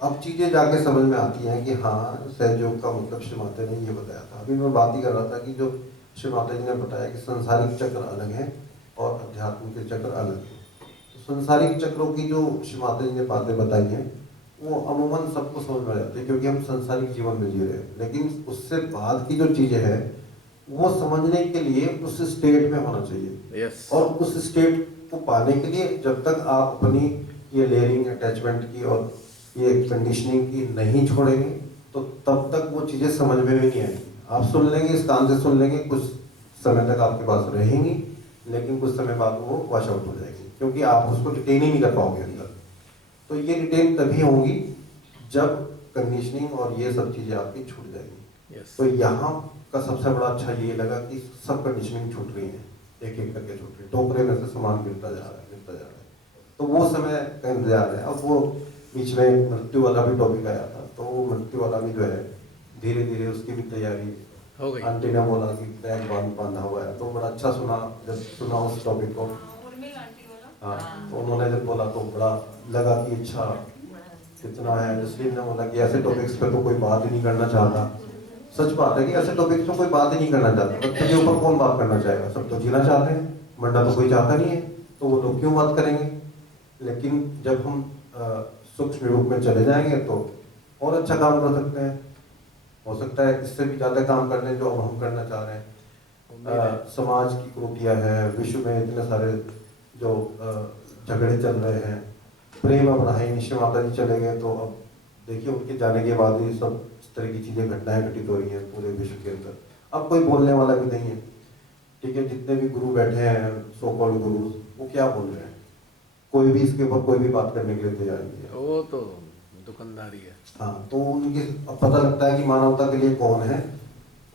अब चीज़ें जाके समझ में आती हैं कि हाँ, सहयोग का मतलब श्री माता ने ये बताया था। अभी मैं बात ही कर रहा था कि जो श्री माता जी ने बताया कि सांसारिक चक्र अलग है और अध्यात्म के चक्र अलग हैं। तो सांसारिक चक्रों की जो श्री माता जी ने बातें बताई हैं, वो अमूमन सबको समझ में आ जाती है क्योंकि हम सांसारिक जीवन में जी रहे हैं। लेकिन उससे बाद की जो चीज़ें हैं, वो समझने के लिए उस स्टेट में होना चाहिए। यस। और उस स्टेट को पाने के लिए जब तक आप अपनी ये लेयरिंग अटैचमेंट की और ये कंडीशनिंग की नहीं छोड़ेंगे, तो तब तक वो चीज़ें समझ में भी नहीं आएंगी। आप सुन लेंगे, इस कान से सुन लेंगे, कुछ समय तक आपके पास रहेंगी, लेकिन कुछ समय बाद वो वॉश आउट हो जाएगी क्योंकि आप उसको रिटेन ही नहीं कर पाओगे अंदर। तो ये रिटेन तभी होंगी जब कंडीशनिंग और ये सब चीज़ें आपकी छूट जाएंगी। यस। तो यहाँ का सबसे बड़ा अच्छा ये लगा कि सब कंडीशनिंग छूट रही है, एक एक करके छूट रही है, टोकरे में से सामान गिरता जा रहा है, गिरता जा रहा है। तो वो समय का इंतजार है। अब वो बीच में मृत्यु वाला भी टॉपिक आया था, तो वो मृत्यु वाला भी जो है धीरे धीरे उसकी भी तैयारी हो गई। आंटी ने बोला कि बैग बांधा हुआ है, तो बड़ा अच्छा सुना। जब सुना उस टॉपिक को, हाँ, तो उन्होंने जब बोला तो बड़ा लगा कि अच्छा कितना है। जसलीन ने बोला कि ऐसे टॉपिक्स पे तो कोई बात ही नहीं करना चाहता। सच बात है कि ऐसे टॉपिक्स पे कोई बात ही नहीं करना चाहता। मृत्यु के ऊपर कौन बात करना चाहेगा? सब तो जीना चाहते हैं, मरना तो कोई चाहता नहीं है, तो वो लोग क्यों बात करेंगे? लेकिन जब हम सूक्ष्म रूप में चले जाएंगे तो और अच्छा काम कर सकते हैं। हो सकता है इससे भी ज़्यादा काम कर लें जो अब हम करना चाह रहे हैं। समाज की त्रुटियां हैं, विश्व में इतने सारे जो झगड़े चल रहे हैं, प्रेम अब रहा ही नहीं। श्री माता जी चले गए तो अब देखिए उनके जाने के बाद ही सब इस तरह की चीज़ें, घटनाएं घटित हो रही हैं पूरे विश्व के अंदर। अब कोई बोलने वाला भी नहीं है, ठीक है। जितने भी गुरु बैठे हैं, सो कॉल्ड गुरु, वो क्या बोल रहे हैं? कोई भी इसके ऊपर कोई भी बात करने के लिए तैयार नहीं है। वो तो दुकानदारी है। हाँ, तो उनकी अब पता लगता है कि मानवता के लिए कौन है।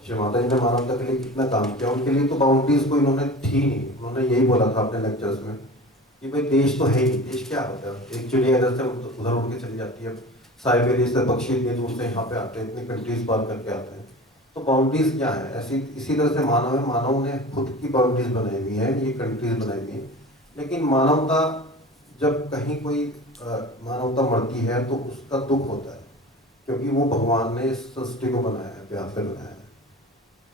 श्री माता जी ने मानवता के लिए कितना काम किया, उनके लिए तो बाउंड्रीज को इन्होंने थी नहीं। उन्होंने यही बोला था अपने लेक्चर्स में कि भाई देश तो है ही नहीं। देश क्या होता है? एक चिड़िया इधर से उधर उड़ के चली जाती है, साइबेरिया से पक्षी इतनी दूर से यहाँ पे आते हैं, इतनी कंट्रीज पार करके आते हैं। तो बाउंड्रीज क्या है? ऐसी इसी तरह से मानव है, मानव ने खुद की बाउंड्रीज बनाई हुई है, ये कंट्रीज बनाई हुई है। लेकिन मानवता, जब कहीं कोई मानवता मरती है तो उसका दुख होता है क्योंकि वो भगवान ने इस सृष्टि को बनाया है, प्यार से बनाया है।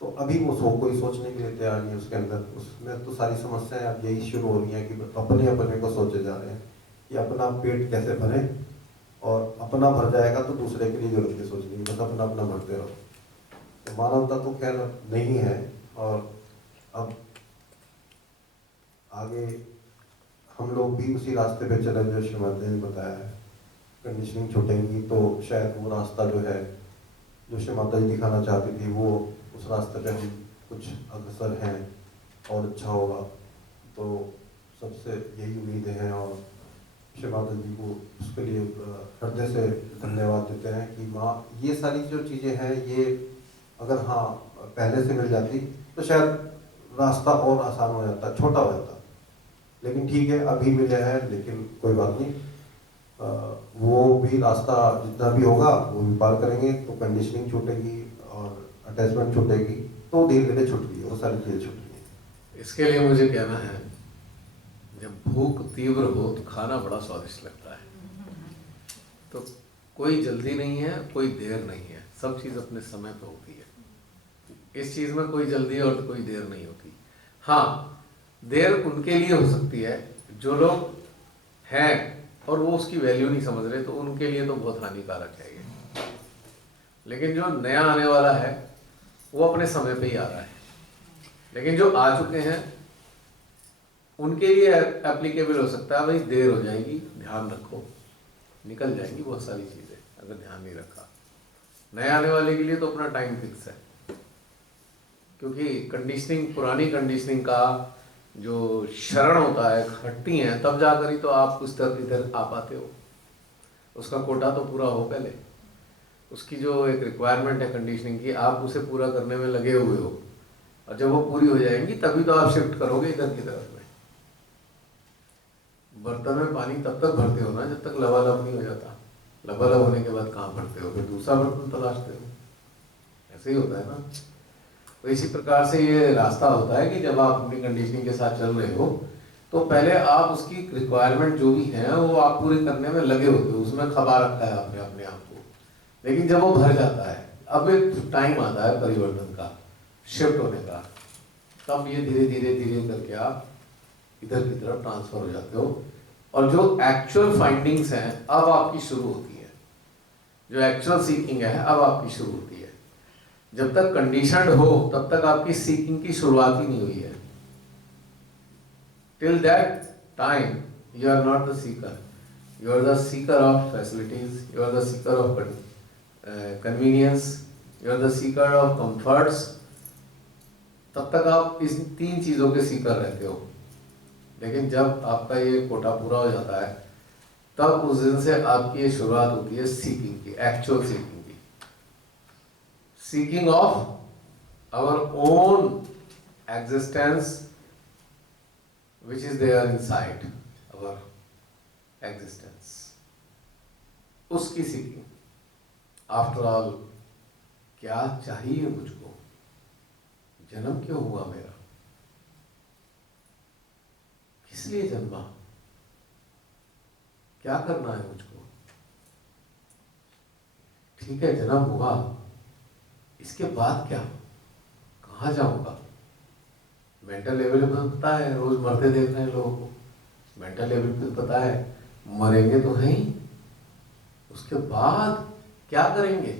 तो अभी वो कोई सोचने के लिए तैयार नहीं है उसके अंदर। उसमें तो सारी समस्याएं अब यही शुरू हो रही हैं कि अपने अपने को सोचे जा रहे हैं कि अपना पेट कैसे भरे, और अपना भर जाएगा तो दूसरे के लिए जरूरत नहीं सोचनी, बस अपना अपना भरते रहो। तो मानवता तो खैर नहीं है। और अब आगे हम लोग भी उसी रास्ते पे चले जो श्री माता ने बताया है। कंडीशनिंग छूटेंगी तो शायद वो रास्ता जो है, जो श्री माता जी दिखाना चाहती थी, वो उस रास्ते पे हम कुछ अग्रसर हैं और अच्छा होगा। तो सबसे यही उम्मीदें हैं और श्री माता जी को उसके लिए हृदय से धन्यवाद देते हैं कि माँ, ये सारी जो चीज़ें हैं ये अगर हाँ पहले से मिल जाती तो शायद रास्ता और आसान हो जाता, छोटा हो जाता। लेकिन ठीक है, अभी मिले हैं, लेकिन कोई बात नहीं। वो भी रास्ता जितना भी होगा वो भी पार करेंगे तो कंडीशनिंग छूटेगी और अटैचमेंट छूटेगी, तो धीरे धीरे छूट रही है, वो सारी चीज़ें छूट रही है। इसके लिए मुझे कहना है, जब भूख तीव्र हो तो खाना बड़ा स्वादिष्ट लगता है। तो कोई जल्दी नहीं है, कोई देर नहीं है, सब चीज़ अपने समय पर होती है। इस चीज़ में कोई जल्दी और कोई देर नहीं होती। हाँ, देर उनके लिए हो सकती है जो लोग हैं और वो उसकी वैल्यू नहीं समझ रहे, तो उनके लिए तो बहुत हानिकारक है ये। लेकिन जो नया आने वाला है वो अपने समय पे ही आ रहा है। लेकिन जो आ चुके हैं उनके लिए एप्लीकेबल हो सकता है, भाई देर हो जाएगी, ध्यान रखो, निकल जाएंगी बहुत सारी चीज़ें अगर ध्यान नहीं रखा। नए आने वाले के लिए तो अपना टाइम फिक्स है, क्योंकि कंडीशनिंग, पुरानी कंडीशनिंग का जो शरण होता है, खट्टी है, तब जाकर ही तो आप उस तरह इधर आ पाते हो। उसका कोटा तो पूरा हो पहले, उसकी जो एक रिक्वायरमेंट है कंडीशनिंग की, आप उसे पूरा करने में लगे हुए हो, और जब वो पूरी हो जाएंगी तभी तो आप शिफ्ट करोगे इधर की तरफ में। बर्तन में पानी तब तक भरते हो ना जब तक लबालब नहीं हो जाता। लबालब होने के बाद कहाँ भरते हो, फिर दूसरा बर्तन तलाशते हो। ऐसे ही होता है ना। तो इसी प्रकार से ये रास्ता होता है कि जब आप अपनी कंडीशनिंग के साथ चल रहे हो तो पहले आप उसकी रिक्वायरमेंट जो भी है वो आप पूरी करने में लगे होते हो, उसमें खपा रखा है आपने अपने आप को। लेकिन जब वो भर जाता है, अब एक टाइम आता है परिवर्तन का, शिफ्ट होने का, तब ये धीरे धीरे धीरे करके आप इधर की तरफ ट्रांसफर हो जाते हो। और जो एक्चुअल फाइंडिंग्स हैं अब आपकी शुरू होती है, जो एक्चुअल सीकिंग है अब आपकी शुरू होती है। जब तक कंडीशनड हो तब तक आपकी सीकिंग की शुरुआत ही नहीं हुई है। Till that time you are not the seeker, you are the seeker of facilities, you are the seeker of convenience, you are the seeker of comforts. तब तक आप इस 3 चीजों के सीकर रहते हो। लेकिन जब आपका ये कोटा पूरा हो जाता है, तब उस दिन से आपकी ये शुरुआत होती है सीकिंग की, एक्चुअल सीकिंग की, seeking of our own existence which is there inside our existence, उसकी सीकिंग। आफ्टर ऑल क्या चाहिए मुझको, जन्म क्यों हुआ मेरा, किस लिए जन्मा, क्या करना है मुझको। ठीक है, जन्म हुआ, इसके बाद क्या, कहाँ जाऊंगा। मेंटल लेवल पे पता है, रोज मरते देख रहे हैं लोगों को, मेंटल लेवल पे पता है मरेंगे तो हैं ही, उसके बाद क्या करेंगे,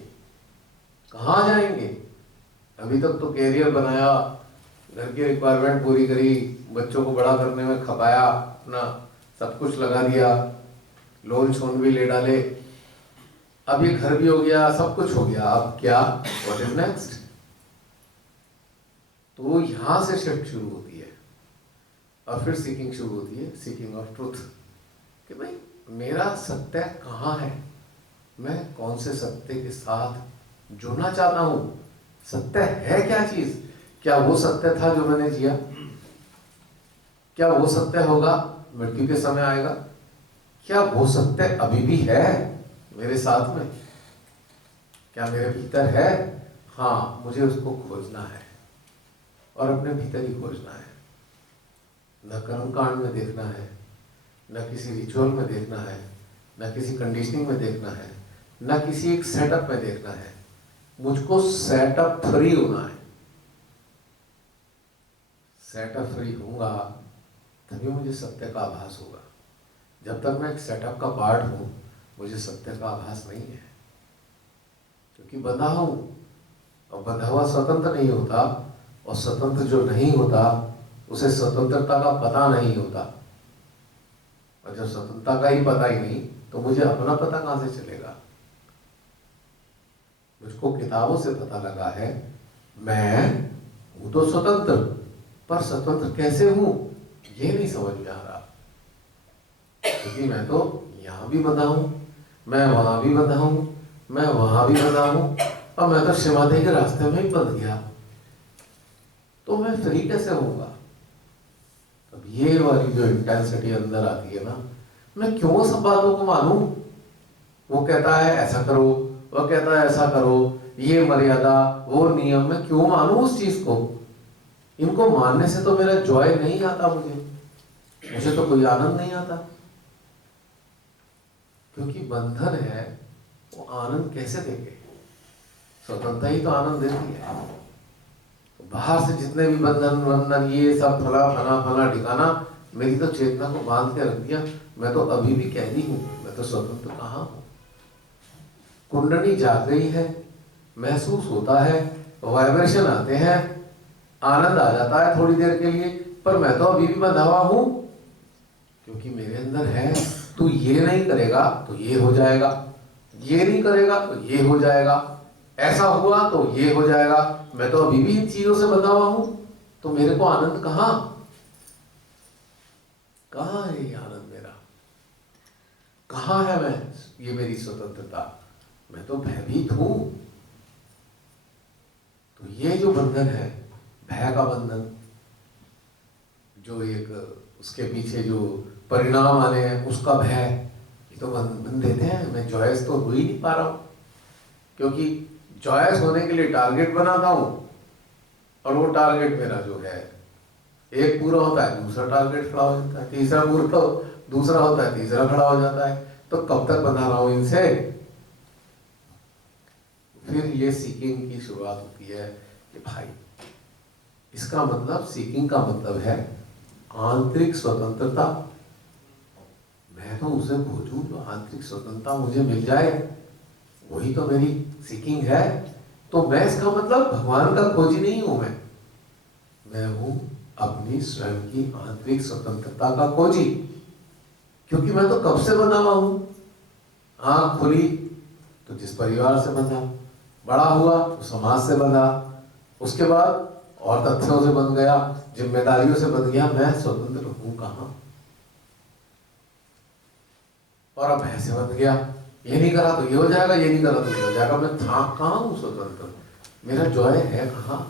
कहाँ जाएंगे। अभी तक तो कैरियर बनाया, घर की रिक्वायरमेंट पूरी करी, बच्चों को बड़ा करने में खपाया, अपना सब कुछ लगा दिया, लोन शोन भी ले डाले, अब ये घर भी हो गया, सब कुछ हो गया, अब क्या, व्हाट इज नेक्स्ट। तो यहां से शिफ्ट शुरू होती है और फिर सीकिंग शुरू होती है, सीकिंग ऑफ ट्रूथ, कि भाई मेरा सत्य कहाँ है, मैं कौन से सत्य के साथ जुड़ना चाहता हूं, सत्य है क्या चीज, क्या वो सत्य था जो मैंने जिया, क्या वो सत्य होगा मृत्यु के समय आएगा, क्या वो सत्य अभी भी है मेरे साथ में, क्या मेरे भीतर है। हाँ, मुझे उसको खोजना है और अपने भीतर ही खोजना है, न कर्मकांड में देखना है, न किसी रिचुअल में देखना है, न किसी कंडीशनिंग में देखना है, न किसी एक सेटअप में देखना है। मुझको सेटअप फ्री होना है। सेटअप फ्री होऊंगा तभी मुझे सत्य का आभास होगा। जब तक मैं एक सेटअप का पार्ट हूं, मुझे सत्य का आभास नहीं है, क्योंकि बंधा हूं, और बंधा हुआ स्वतंत्र नहीं होता, और स्वतंत्र जो नहीं होता उसे स्वतंत्रता का पता नहीं होता। और जब स्वतंत्रता का ही पता ही नहीं, तो मुझे अपना पता कहां से चलेगा। मुझको किताबों से पता लगा है मैं हूं तो स्वतंत्र, पर स्वतंत्र कैसे हूं ये नहीं समझ में आ रहा, क्योंकि मैं तो यहां भी बंधा हूं, मैं वहां भी बंधा हूं, मैं वहां भी बंधा हूं, और मैं तो शिवादे के रास्ते में ही बंध गया, तो मैं फ्री कैसे होऊंगा। अब ये वाली जो इंटेंसिटी अंदर आती है ना, मैं क्यों सब बातों को मानूं। वो कहता है ऐसा करो, वो कहता है ऐसा करो, ये मर्यादा, वो नियम, मैं क्यों मानूं उस चीज को। इनको मानने से तो मेरा जॉय नहीं आता, मुझे तो कोई आनंद नहीं आता, क्योंकि बंधन है। वो आनंद कैसे देंगे, स्वतंत्रता ही तो आनंद देती है। तो बाहर से जितने भी बंधन ये सब फला ठिकाना, मेरी तो चेतना को बांध के रख दिया। मैं तो अभी भी कैदी हूं, मैं तो स्वतंत्र कहाँ हूं। कुंडली जाग गई है, महसूस होता है, वाइब्रेशन आते हैं, आनंद आ जाता है थोड़ी देर के लिए, पर मैं तो अभी भी बंधा हुआ हूं, क्योंकि मेरे अंदर है तू ये नहीं करेगा तो ये हो जाएगा, ये नहीं करेगा तो ये हो जाएगा, ऐसा हुआ तो ये हो जाएगा। मैं तो अभी भी इन चीजों से बंधा हुआ हूं, तो मेरे को आनंद कहां है ये आनंद मेरा, कहां है मैं, ये मेरी स्वतंत्रता। मैं तो भयभीत हूं। तो ये जो बंधन है, भय का बंधन, जो एक उसके पीछे जो परिणाम आने हैं उसका भय, ये तो बंधन देते हैं। मैं जॉयस तो हो ही नहीं पा रहा हूं, क्योंकि जॉयस होने के लिए टारगेट बनाता हूं, और वो टारगेट मेरा जो है एक पूरा होता है दूसरा टारगेट खड़ा हो जाता है, तीसरा पूरा दूसरा होता है तीसरा खड़ा हो जाता है। तो कब तक बना रहा हूं इनसे? फिर ये सीकिंग की शुरुआत होती है कि भाई इसका मतलब, सीकिंग का मतलब है आंतरिक स्वतंत्रता। मैं तो उसे खोजूं जो आंतरिक स्वतंत्रता मुझे मिल जाए, वही तो मेरी सीकिंग है। तो मैं इसका मतलब भगवान का खोजी नहीं हूं, मैं हूं अपनी स्वयं की आंतरिक स्वतंत्रता का खोजी। क्योंकि मैं तो कब से बना हुआ हूं, आंख खुली तो जिस परिवार से बंधा, बड़ा हुआ तो समाज से बंधा, उसके बाद और तथ्यों से बन गया, जिम्मेदारियों से बन गया। मैं स्वतंत्र हूं कहां? और अब ऐसे बन गया, ये नहीं करा तो ये हो जाएगा, ये नहीं करा तो ये हो जाएगा। मैं था कहां हूं स्वतंत्र? मेरा जॉय है कहां?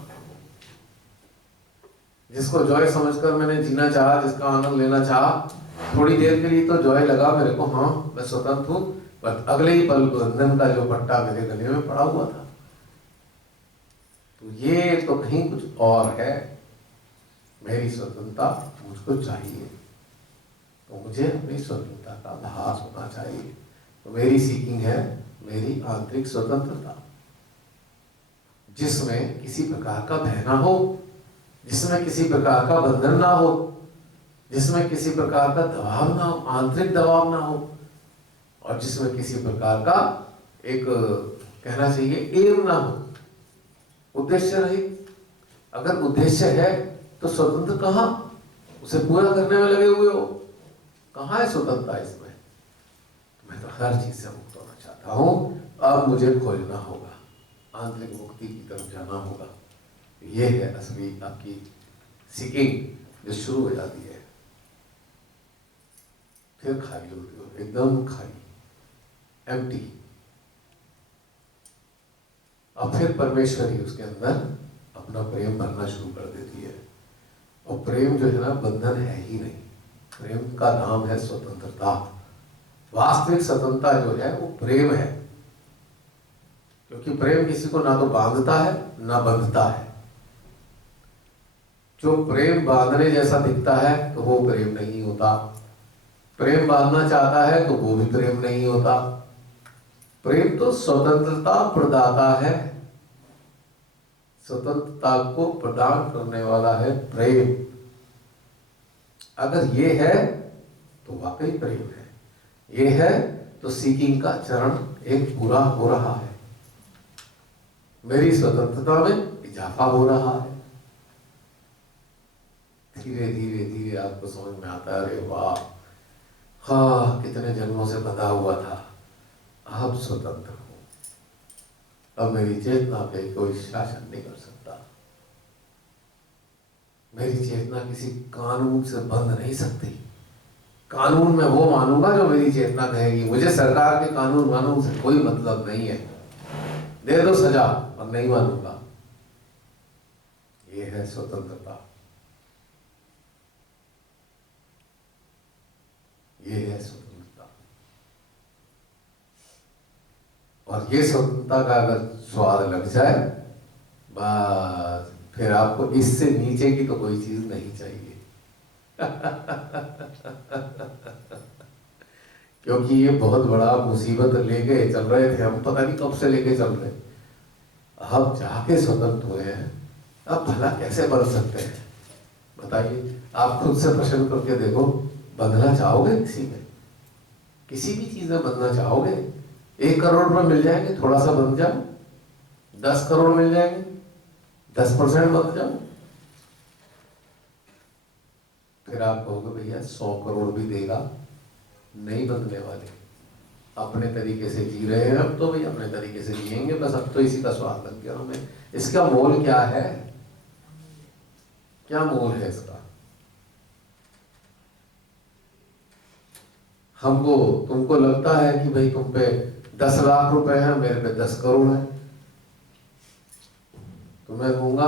जिसको जॉय समझकर मैंने जीना चाहा, जिसका आनंद लेना चाहा, थोड़ी देर के लिए तो जॉय लगा मेरे को, हाँ मैं स्वतंत्र हूं, पर अगले ही पल बंधन का जो पट्टा मेरे गले में पड़ा हुआ था। तो ये तो कहीं कुछ और है। मेरी स्वतंत्रता मुझको चाहिए, तो मुझे अपनी स्वतंत्रता का आभास होना चाहिए। तो मेरी सीकिंग है मेरी आंतरिक स्वतंत्रता, जिसमें किसी प्रकार का भय ना हो, जिसमें किसी प्रकार का बंधन ना हो, जिसमें किसी प्रकार का दबाव ना हो, आंतरिक दबाव ना हो, और जिसमें किसी प्रकार का एक कहना चाहिए एम ना हो, उद्देश्य रहित। अगर उद्देश्य है तो स्वतंत्र कहां? उसे पूरा करने में लगे हुए हो, कहां है स्वतंत्रता इसमें? मैं तो हर चीज से मुक्त होना चाहता हूं, अब मुझे खोजना होगा, आंतरिक मुक्ति की तरफ जाना होगा। ये है असली आपकी सीकिंग जो शुरू हो जाती है। फिर खाली होती हो, एकदम खाली, एम्प्टी। अब फिर परमेश्वर ही उसके अंदर अपना प्रेम भरना शुरू कर देती है। और प्रेम जो है ना, बंधन है ही नहीं। प्रेम का नाम है स्वतंत्रता। वास्तविक स्वतंत्रता जो है वो प्रेम है, क्योंकि प्रेम किसी को ना तो बांधता है ना बंधता है। जो प्रेम बांधने जैसा दिखता है तो वो प्रेम नहीं होता, प्रेम बांधना चाहता है तो वो भी प्रेम नहीं होता। प्रेम तो स्वतंत्रता प्रदाता है, स्वतंत्रता को प्रदान करने वाला है प्रेम। अगर ये है तो वाकई प्रेम है, ये है तो सीकिंग का चरण एक पूरा हो रहा है, मेरी स्वतंत्रता में इजाफा हो रहा है। धीरे धीरे धीरे आपको समझ में आता है, अरे वाह, हाँ कितने जन्मों से बंधा हुआ था, अब स्वतंत्र हूं, अब मेरी चेतना पे कोई शासन नहीं कर सकता, मेरी चेतना किसी कानून से बंध नहीं सकती। कानून में वो मानूंगा जो मेरी चेतना कहेगी। मुझे सरकार के कानून वानून से कोई मतलब नहीं है, दे दो सजा और नहीं मानूंगा। ये है स्वतंत्रता, ये है स्वतंत्रता। और ये स्वतंत्रता का अगर स्वाद लग जाए, बस फिर आपको इससे नीचे की तो कोई चीज नहीं चाहिए। क्योंकि ये बहुत बड़ा मुसीबत लेके चल रहे थे हम, पता नहीं कब से लेके चल रहे, अब जाके स्वतंत्र हुए हैं, अब भला कैसे बन सकते हैं? बताइए, आप खुद से प्रश्न करके देखो, बंधना चाहोगे किसी में? किसी भी चीज में बंधना चाहोगे? 1 करोड़ रुपए मिल जाएंगे, थोड़ा सा बंध जाओ। 10 करोड़ मिल जाएंगे, 10% बंध जाओ। फिर आप कहोगे भैया 100 करोड़ भी देगा, नहीं बंधने वाले। अपने तरीके से जी रहे हैं, अब तो भाई अपने तरीके से जिएंगे, बस अब तो इसी का स्वाद लग गया हमें। इसका मोल क्या है? क्या मोल है इसका? हमको, तुमको लगता है कि भाई तुम पे 10 लाख रुपए हैं, मेरे पे 10 करोड़ है, तो मैं कहूंगा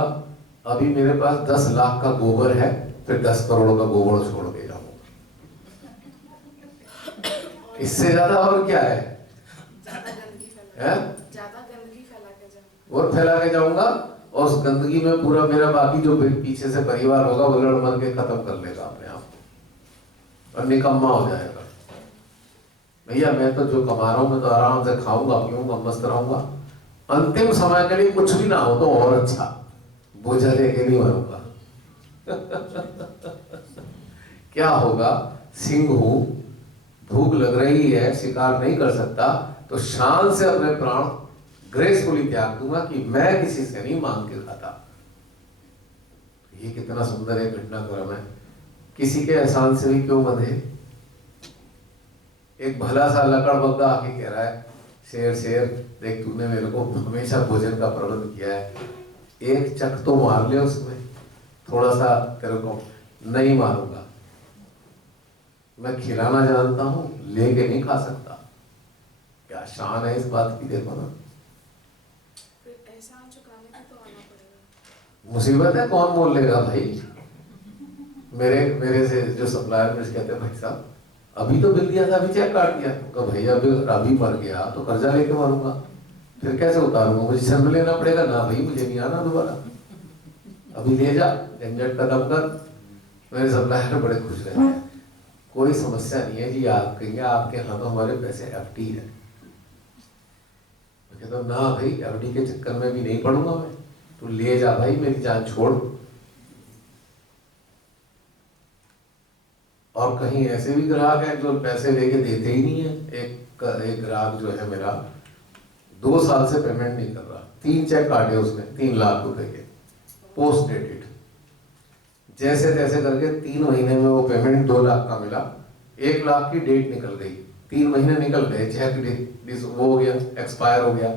अभी मेरे पास 10 लाख का गोबर है, फिर 10 करोड़ का गोबर छोड़ के जाऊंगा। इससे ज्यादा और क्या है? ज्यादा गंदगी फैला के जाऊंगा, और उस गंदगी में पूरा मेरा बाकी जो पीछे से परिवार होगा वो लड़ मर के खत्म कर लेगा अपने आप को और निकम्मा हो जाएगा। भैया मैं तो जो कमा रहा हूँ मैं तो आराम से खाऊंगा पीऊंगा मस्त रहूंगा, अंतिम समय के लिए कुछ भी ना हो तो और अच्छा, बोझा लेके नहीं मरूंगा। क्या होगा, सिंह हूं, भूख लग रही है, शिकार नहीं कर सकता, तो शान से अपने प्राण ग्रेसफुली त्याग दूंगा कि मैं किसी से नहीं मांग के खाता। ये कितना सुंदर एक घटनाक्रम है। किसी के एहसान से भी क्यों बंधे। एक भला सा लकड़बग्गा आके कह रहा है, शेर शेर देख तूने मेरे को हमेशा भोजन का प्रबंध किया है, एक चक तो मार ले उसमें, थोड़ा सा तेरे को। नहीं मारूंगा, मैं खिलाना जानता हूं, लेके नहीं खा सकता। क्या शान है इस बात की, देखो ना। एहसान चुकाने का तो आना पड़ेगा। मुसीबत है, कौन मोल लेगा भाई। मेरे से जो सप्लायर में कहते हैं, भाई साहब अभी तो बिल दिया था, अभी चेक काट दिया, तो भैया बिल अभी मर गया तो कर्जा लेके मारूंगा, फिर कैसे उतारूंगा, मुझे शर्म लेना पड़ेगा ना भाई, मुझे नहीं आना दोबारा, अभी ले जा, झंझट खत्म कर। मेरे सप्लायर बड़े खुश रहते हैं, कोई समस्या नहीं है जी, आप कहेंगे आपके यहाँ तो हमारे पैसे एफडी है। मैं कहता हूँ ना भाई, एफडी के चक्कर में भी नहीं पड़ूंगा मैं, तू ले जा भाई, मेरी जान छोड़। और कहीं ऐसे भी ग्राहक है जो पैसे लेके देते ही नहीं है। एक ग्राहक जो है मेरा 2 साल से पेमेंट नहीं कर रहा, 3 चेक काटे उसने 3 लाख रुपए के पोस्ट डेटेड, जैसे तैसे करके 3 महीने में वो पेमेंट 2 लाख का मिला। 1 लाख की डेट निकल गई, 3 महीने निकल गए, चेक वो हो गया, एक्सपायर हो गया।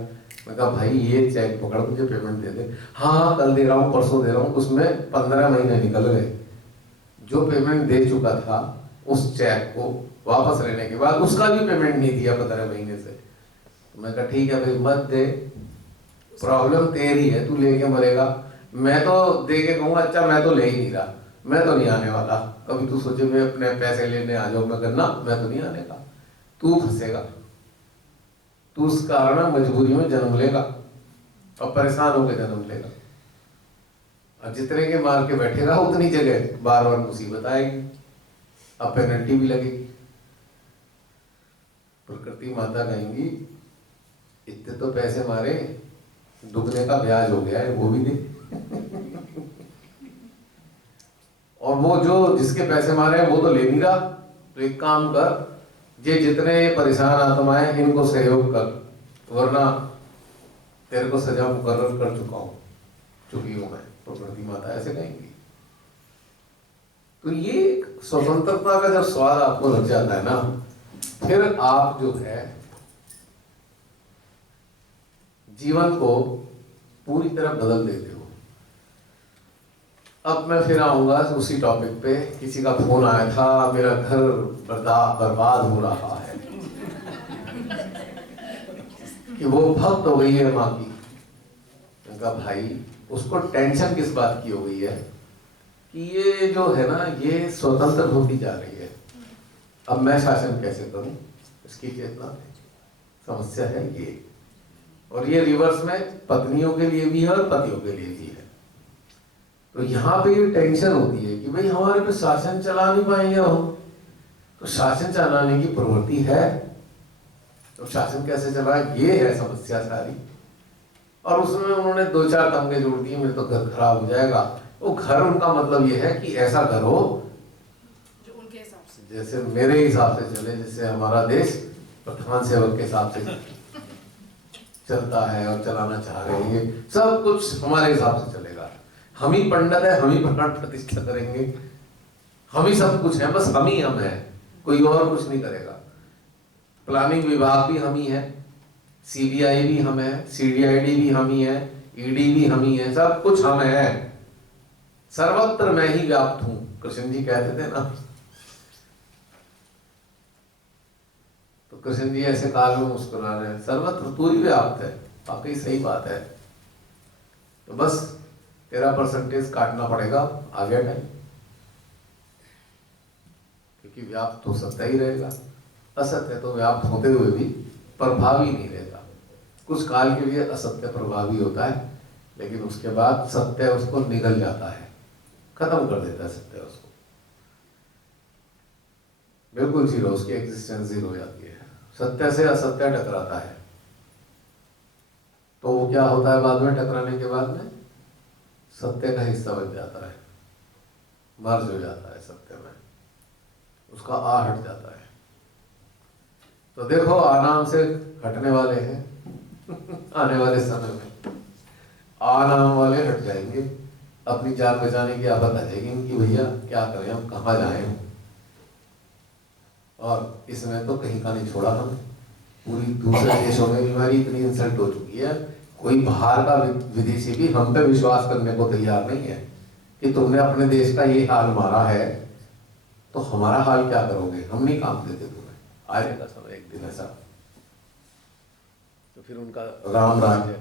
मैं कहा भाई ये चेक पकड़, मुझे पेमेंट दे दे। हाँ कल दे रहा हूँ, परसों दे रहा हूँ। उसमें 15 महीने निकल गए। जो पेमेंट दे चुका था उस चेक को वापस लेने के बाद उसका भी पेमेंट नहीं दिया 15 महीने से। तो मैं कहा ठीक है भाई मत दे, प्रॉब्लम तेरी है, तू लेके मरेगा। मैं तो दे के कहूँगा अच्छा मैं तो ले ही नहीं रहा, मैं तो नहीं आने वाला। कभी तू सोचे मैं अपने पैसे लेने आ जाऊँ, मैं करना मैं तो नहीं आने का, तू फंसेगा, तू उस कारण मजबूरी में जन्म लेगा और परेशान होकर जन्म लेगा। और जितने के मार के बैठेगा उतनी जगह बार बार मुसीबत आएगी, अब पेनल्टी भी लगेगी। प्रकृति माता कहेंगी इतने तो पैसे मारे, दुगने का ब्याज हो गया है, वो भी दे। और वो जो जिसके पैसे मारे हैं वो तो ले नहीं रहा, तो एक काम कर, ये जितने परेशान आत्माएं इनको सहयोग कर, वरना तेरे को सजा मुकर्रर कर चुकी हूं मैं। प्रकृति माता ऐसे कहेंगी। तो ये स्वतंत्रता का जब स्वाद आपको लग जाता है ना, फिर आप जो है जीवन को पूरी तरह बदल देते हो। अब मैं फिर आऊंगा उसी टॉपिक पे। किसी का फोन आया था, मेरा घर बर्बाद हो रहा है कि वो भक्त हो गई है माँ की। उनका भाई उसको टेंशन किस बात की हो गई है कि ये जो है ना ये स्वतंत्र होती जा रही है, अब मैं शासन कैसे करूं, इसकी चेतना समस्या है ये। और ये रिवर्स में पत्नियों के लिए भी है और पतियों के लिए भी है। तो यहाँ पे ये टेंशन होती है कि भाई हमारे पे शासन चला नहीं पाएंगे हम, तो शासन चलाने की प्रवृत्ति है तो शासन कैसे चलाए, ये है समस्या सारी। और उसमें उन्होंने 2-4 तमगे जोड़ दिए, मेरे तो घर खराब हो जाएगा। वो घर उनका मतलब ये है कि ऐसा घर हो जो उनके हिसाब से, जैसे मेरे हिसाब से चले, जैसे हमारा देश प्रधान सेवक के हिसाब से चलता है और चलाना चाह रहे हैं, सब कुछ हमारे हिसाब से चलेगा। हम ही पंडित है, हम ही प्राण प्रतिष्ठा करेंगे, हम ही सब कुछ है, बस हम ही हम है, कोई और कुछ नहीं करेगा। प्लानिंग विभाग भी हम ही है, सीबीआई भी हम है, सीडीआईडी भी हम ही है, ईडी भी हम ही है, सब कुछ हम है। सर्वत्र मैं ही व्याप्त हूं, कृष्ण जी कहते थे ना। तो कृष्ण जी ऐसे काल में मुस्कुरा रहे हैं, सर्वत्र तू ही व्याप्त है। वाकई सही बात है। तो बस 13% काटना पड़ेगा, आ गया टाइम, क्योंकि व्याप्त तो सत्य ही रहेगा, असत्य तो व्याप्त होते हुए भी प्रभावी नहीं रहता। कुछ काल के लिए असत्य प्रभावी होता है, लेकिन उसके बाद सत्य उसको निगल जाता है, खत्म कर देता है सत्य उसको, बिल्कुल जीरो, उसकी एग्जिस्टेंस जीरो हो जाती है। सत्य से असत्य टकराता है तो वो क्या होता है बाद में, टकराने के बाद में सत्य का हिस्सा बन जाता है, मर्ज हो जाता है सत्य में, उसका आ हट जाता है। तो देखो आनाम से हटने वाले हैं आने वाले समय में आनाम वाले हट जाएंगे, अपनी जान बचाने की आफत आ जाएगी इनकी, भैया क्या करें हम, कहाँ जाएं। और इसमें तो कहीं का नहीं छोड़ा हम, पूरी दूसरे देशों में भी हमारी इतनी इंसल्ट हो चुकी है, कोई बाहर का विदेशी भी हम पे विश्वास करने को तैयार नहीं है कि तुमने अपने देश का ये हाल मारा है तो हमारा हाल क्या करोगे, हम नहीं काम देते तुम्हें। आएगा समय एक दिन ऐसा, तो फिर उनका राम राज्य,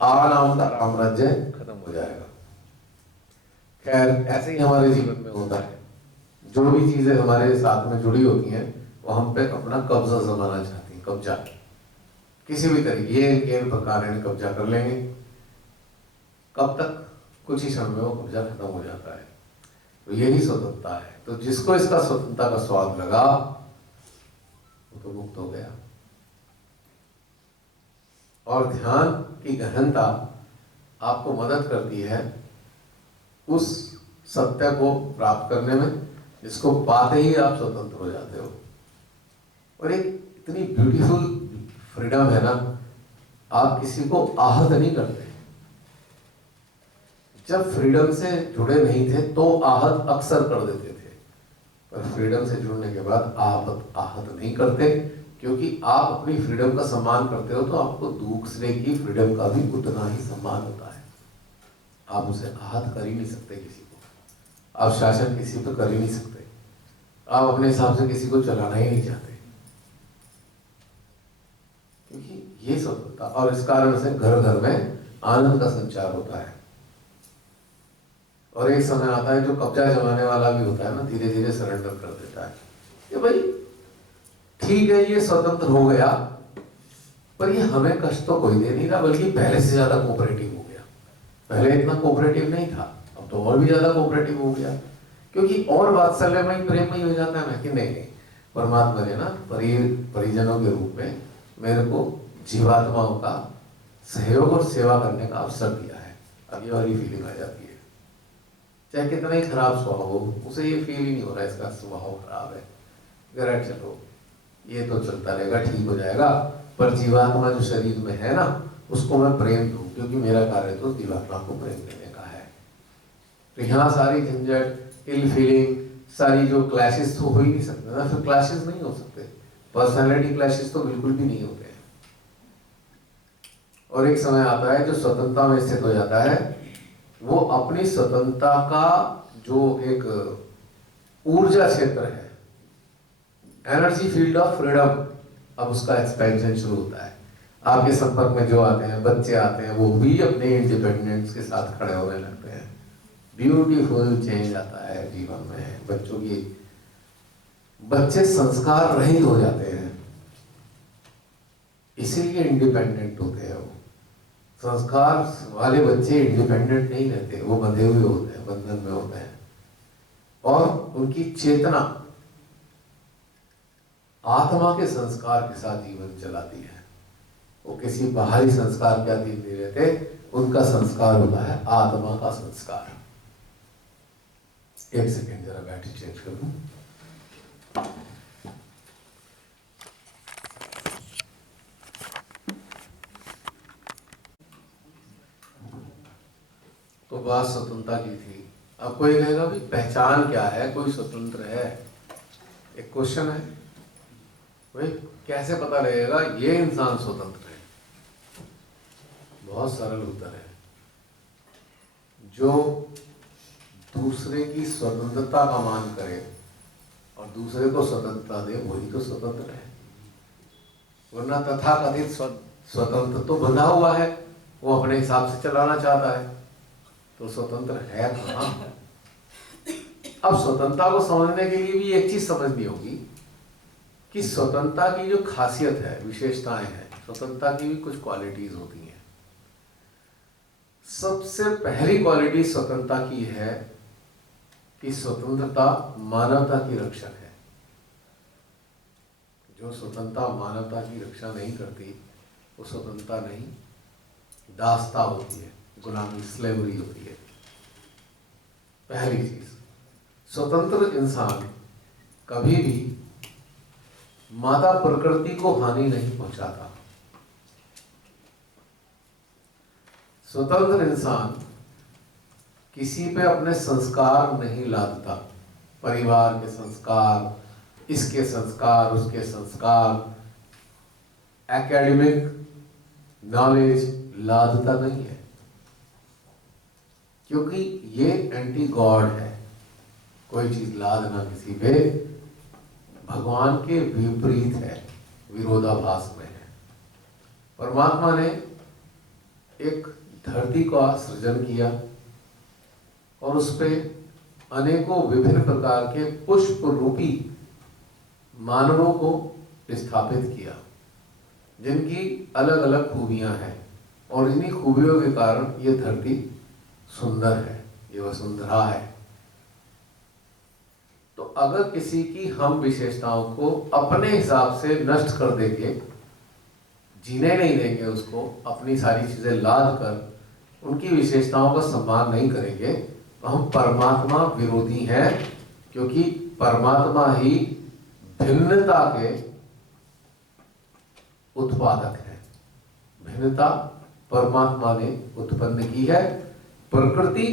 आ नाम का राम राज्य खत्म हो जाएगा। खैर ऐसे ही हमारे जीवन में होता है, जो भी चीजें हमारे साथ में जुड़ी होती हैं वो हम पे अपना कब्जा जमाना चाहती हैं, कब्जा किसी भी तरीके, ये प्रकार इन्हें कब्जा कर लेंगे। कब तक, कुछ ही समय में वो कब्जा खत्म हो जाता है। तो यही स्वतंत्रता है। तो जिसको इसका स्वतंत्रता का स्वाद लगा वो तो मुक्त हो गया। और ध्यान की गहनता आपको मदद करती है उस सत्य को प्राप्त करने में, जिसको पाते ही आप स्वतंत्र हो जाते हो। और एक इतनी ब्यूटीफुल फ्रीडम है ना, आप किसी को आहत नहीं करते। जब फ्रीडम से जुड़े नहीं थे तो आहत अक्सर कर देते थे, पर फ्रीडम से जुड़ने के बाद आहत नहीं करते, क्योंकि आप अपनी फ्रीडम का सम्मान करते हो तो आपको दूसरे की फ्रीडम का भी उतना ही सम्मान होता है। आप उसे आहत कर ही नहीं सकते किसी को, आप शासन किसी पर कर ही नहीं सकते, आप अपने हिसाब से किसी को चलाना ही नहीं चाहते, क्योंकि ये सब होता। और इस कारण से घर घर में आनंद का संचार होता है। और एक समय आता है जो कब्जा जमाने वाला भी होता है ना, धीरे धीरे सरेंडर कर देता है कि भाई ठीक है ये स्वतंत्र हो गया, पर ये हमें कष्ट तो कोई दे नहीं रहा, बल्कि पहले से ज्यादा कोऑपरेटिव हो गया। पहले इतना कोऑपरेटिव नहीं था, अब तो और भी ज्यादा कोऑपरेटिव हो गया, क्योंकि और वात्सल्यमय प्रेममय हो जाता है ना कि नहीं, परमात्मा ने ना परिजनों के रूप में मेरे को जीवात्माओं का सहयोग और सेवा करने का अवसर दिया है। अब ये वाली फीलिंग आ जाती है। चाहे कितना ही खराब स्वभाव हो, उसे ये फील ही नहीं हो रहा है इसका स्वभाव खराब है, गैर चलो ये तो चलता रहेगा, ठीक हो जाएगा, पर जीवात्मा जो शरीर में है ना उसको मैं प्रेम दूं, क्योंकि मेरा कार्य तो जीवात्मा को प्रेम देने का है। तो यहाँ सारी झंझट, इल फीलिंग, सारी जो क्लैशेस तो हो ही नहीं सकते ना, फिर क्लैशेस नहीं हो सकते, पर्सनालिटी क्लैशेस तो बिल्कुल भी नहीं होते हैं। और एक समय आता है जो स्वतंत्रता में स्थित हो जाता है, वो अपनी स्वतंत्रता का जो एक ऊर्जा क्षेत्र है, एनर्जी फील्ड ऑफ फ्रीडम, अब उसका एक्सपेंशन शुरू होता है। आपके संपर्क में जो आते हैं, बच्चे आते हैं, वो भी अपने इंडिपेंडेंस के साथ खड़े होने लगते हैं। ब्यूटीफुल चेंज आता है जीवन में बच्चों की, बच्चे संस्कार रहित हो जाते हैं, इसीलिए इंडिपेंडेंट होते हैं। वो संस्कार वाले बच्चे इंडिपेंडेंट नहीं रहते, वो बंधे हुए होते हैं, बंधन में होते हैं, और उनकी चेतना आत्मा के संस्कार के साथ जीवन चलाती है। वो किसी बाहरी संस्कार के अधीन नहीं रहते, उनका संस्कार होता है आत्मा का संस्कार। एक सेकेंड जरा बैटरी चेंज कर लूं। तो बात स्वतंत्रता की थी। अब कोई कहेगा भी पहचान क्या है, कोई स्वतंत्र है, एक क्वेश्चन है भाई, कैसे पता लगेगा ये इंसान स्वतंत्र है? बहुत सरल उत्तर है, जो दूसरे की स्वतंत्रता का मान करे और दूसरे को स्वतंत्रता दे, वही तो स्वतंत्र है। वरना तथाकथित स्वतंत्र तो बंधा हुआ है, वो अपने हिसाब से चलाना चाहता है, तो स्वतंत्र है कहाँ? अब स्वतंत्रता को समझने के लिए भी एक चीज समझनी होगी कि स्वतंत्रता की जो खासियत है, विशेषताएं हैं, स्वतंत्रता की भी कुछ क्वालिटीज होती हैं। सबसे पहली क्वालिटी स्वतंत्रता की है कि स्वतंत्रता मानवता की रक्षक है। जो स्वतंत्रता मानवता की रक्षा नहीं करती वो स्वतंत्रता नहीं, दासता होती है, गुलामी, स्लेवरी होती है। पहली चीज, स्वतंत्र इंसान कभी भी माता प्रकृति को हानि नहीं पहुंचाता। स्वतंत्र इंसान किसी पे अपने संस्कार नहीं लादता, परिवार के संस्कार, इसके संस्कार, उसके संस्कार, एकेडमिक नॉलेज लादता नहीं है, क्योंकि ये एंटी गॉड है। कोई चीज लादना किसी पे भगवान के विपरीत है, विरोधाभास में है। परमात्मा ने एक धरती का सृजन किया और उस पे अनेकों विभिन्न प्रकार के पुष्प रूपी मानवों को स्थापित किया, जिनकी अलग अलग खूबियां हैं, और इन्हीं खूबियों के कारण ये धरती सुंदर है, ये वसुंधरा है। तो अगर किसी की हम विशेषताओं को अपने हिसाब से नष्ट कर देंगे, जीने नहीं देंगे उसको, अपनी सारी चीजें लाद कर उनकी विशेषताओं का सम्मान नहीं करेंगे, तो हम परमात्मा विरोधी हैं। क्योंकि परमात्मा ही भिन्नता के उत्पादक है। भिन्नता परमात्मा ने उत्पन्न की है। प्रकृति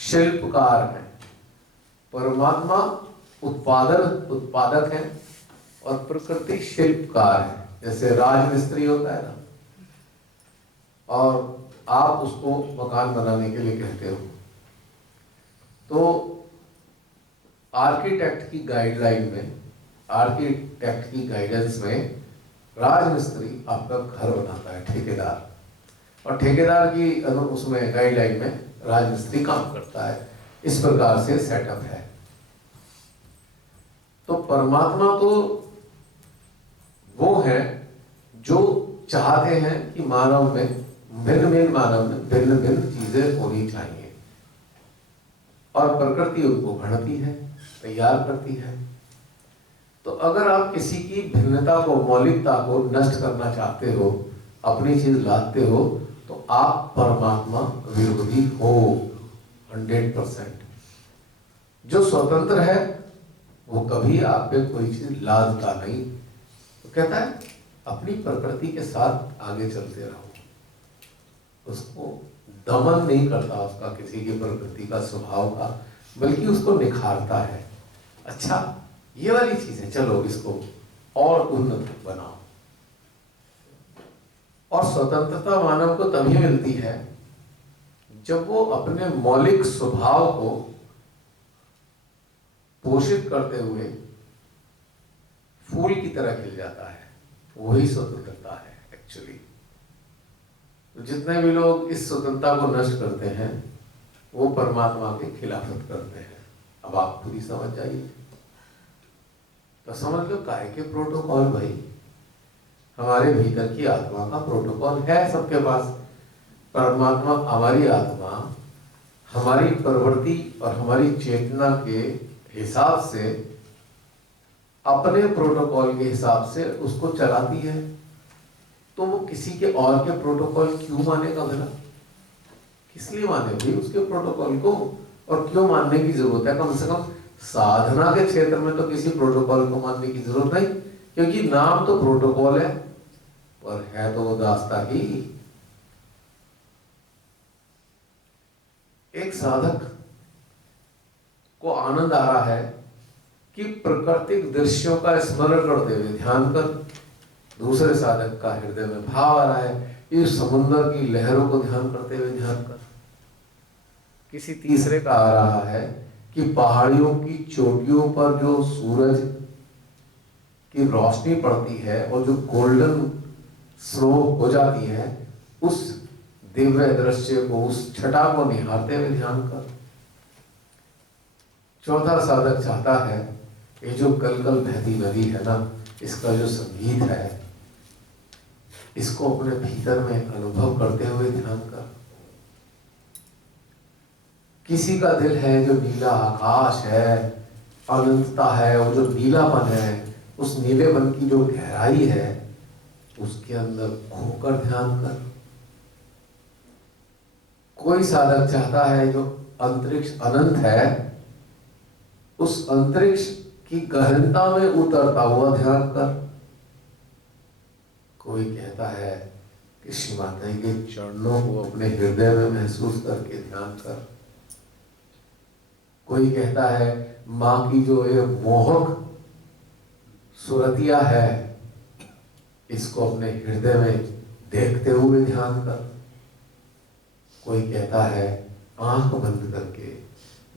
शिल्पकार है, परमात्मा उत्पादक है और प्रकृति शिल्पकार है। जैसे राजमिस्त्री होता है ना, और आप उसको मकान बनाने के लिए कहते हो, तो आर्किटेक्ट की गाइडलाइन में, आर्किटेक्ट की गाइडेंस में राजमिस्त्री आपका घर बनाता है, ठेकेदार, और ठेकेदार की उसमें गाइडलाइन में राजमिस्त्री काम करता है। इस प्रकार से सेटअप है। तो परमात्मा तो वो है जो चाहते हैं कि मानव में भिन्न भिन्न चीजें होनी चाहिए, और प्रकृति उनको गढ़ती है, तैयार करती है। तो अगर आप किसी की भिन्नता को, मौलिकता को नष्ट करना चाहते हो, अपनी चीज लाते हो, तो आप परमात्मा विरोधी हो 100%। जो स्वतंत्र है वो कभी आप पे कोई चीज लादता नहीं। तो कहता है अपनी प्रकृति के साथ आगे चलते रहो, उसको दमन नहीं करता उसका, किसी की प्रकृति का, स्वभाव का, बल्कि उसको निखारता है। अच्छा ये वाली चीज है, चलो इसको और उन्नत बनाओ। और स्वतंत्रता मानव को तभी मिलती है जब वो अपने मौलिक स्वभाव को पोषित करते हुए फूल की तरह खिल जाता है। वही स्वतंत्रता है एक्चुअली। तो जितने भी लोग इस स्वतंत्रता को नष्ट करते हैं वो परमात्मा के खिलाफत करते हैं। अब आप खुद ही समझ जाइए। तो समझ लो काय के प्रोटोकॉल, भाई हमारे भीतर की आत्मा का प्रोटोकॉल है सबके पास। परमात्मा, हमारी आत्मा, हमारी प्रवृत्ति और हमारी चेतना के हिसाब से, अपने प्रोटोकॉल के हिसाब से उसको चलाती है। तो वो किसी के और के प्रोटोकॉल क्यों मानेगा भला? किस लिए माने भाई उसके प्रोटोकॉल को? और क्यों मानने की जरूरत है? कम से कम साधना के क्षेत्र में तो किसी प्रोटोकॉल को मानने की जरूरत नहीं, क्योंकि नाम तो प्रोटोकॉल है पर है तो वो दास्ता ही। एक साधक को आनंद आ रहा है कि प्राकृतिक दृश्यों का स्मरण करते हुए ध्यान कर, दूसरे साधक का हृदय में भाव आ रहा है इस समुद्र की लहरों को ध्यान करते हुए ध्यान कर। किसी तीसरे का आ रहा है कि पहाड़ियों की चोटियों पर जो सूरज की रोशनी पड़ती है और जो गोल्डन स्नो हो जाती है, उस दिव्य दृश्य को, उस छटा को निहारते हुए ध्यान कर। चौथा साधक चाहता है ये जो कल कल बहती नदी है ना, इसका जो संगीत है, इसको अपने भीतर में अनुभव करते हुए ध्यान कर। किसी का दिल है जो नीला आकाश है, अनंतता है, वो जो नीलापन है, उस नीलेपन की जो गहराई है, उसके अंदर खोकर ध्यान कर। कोई साधक चाहता है जो अंतरिक्ष अनंत है, उस अंतरिक्ष की गहनता में उतरता हुआ ध्यान कर। कोई कहता है कि श्री माता जी के चरणों को अपने हृदय में महसूस करके ध्यान कर। कोई कहता है माँ की जो ये मोहक सुरतिया है, इसको अपने हृदय में देखते हुए ध्यान कर। कोई कहता है आंख बंद करके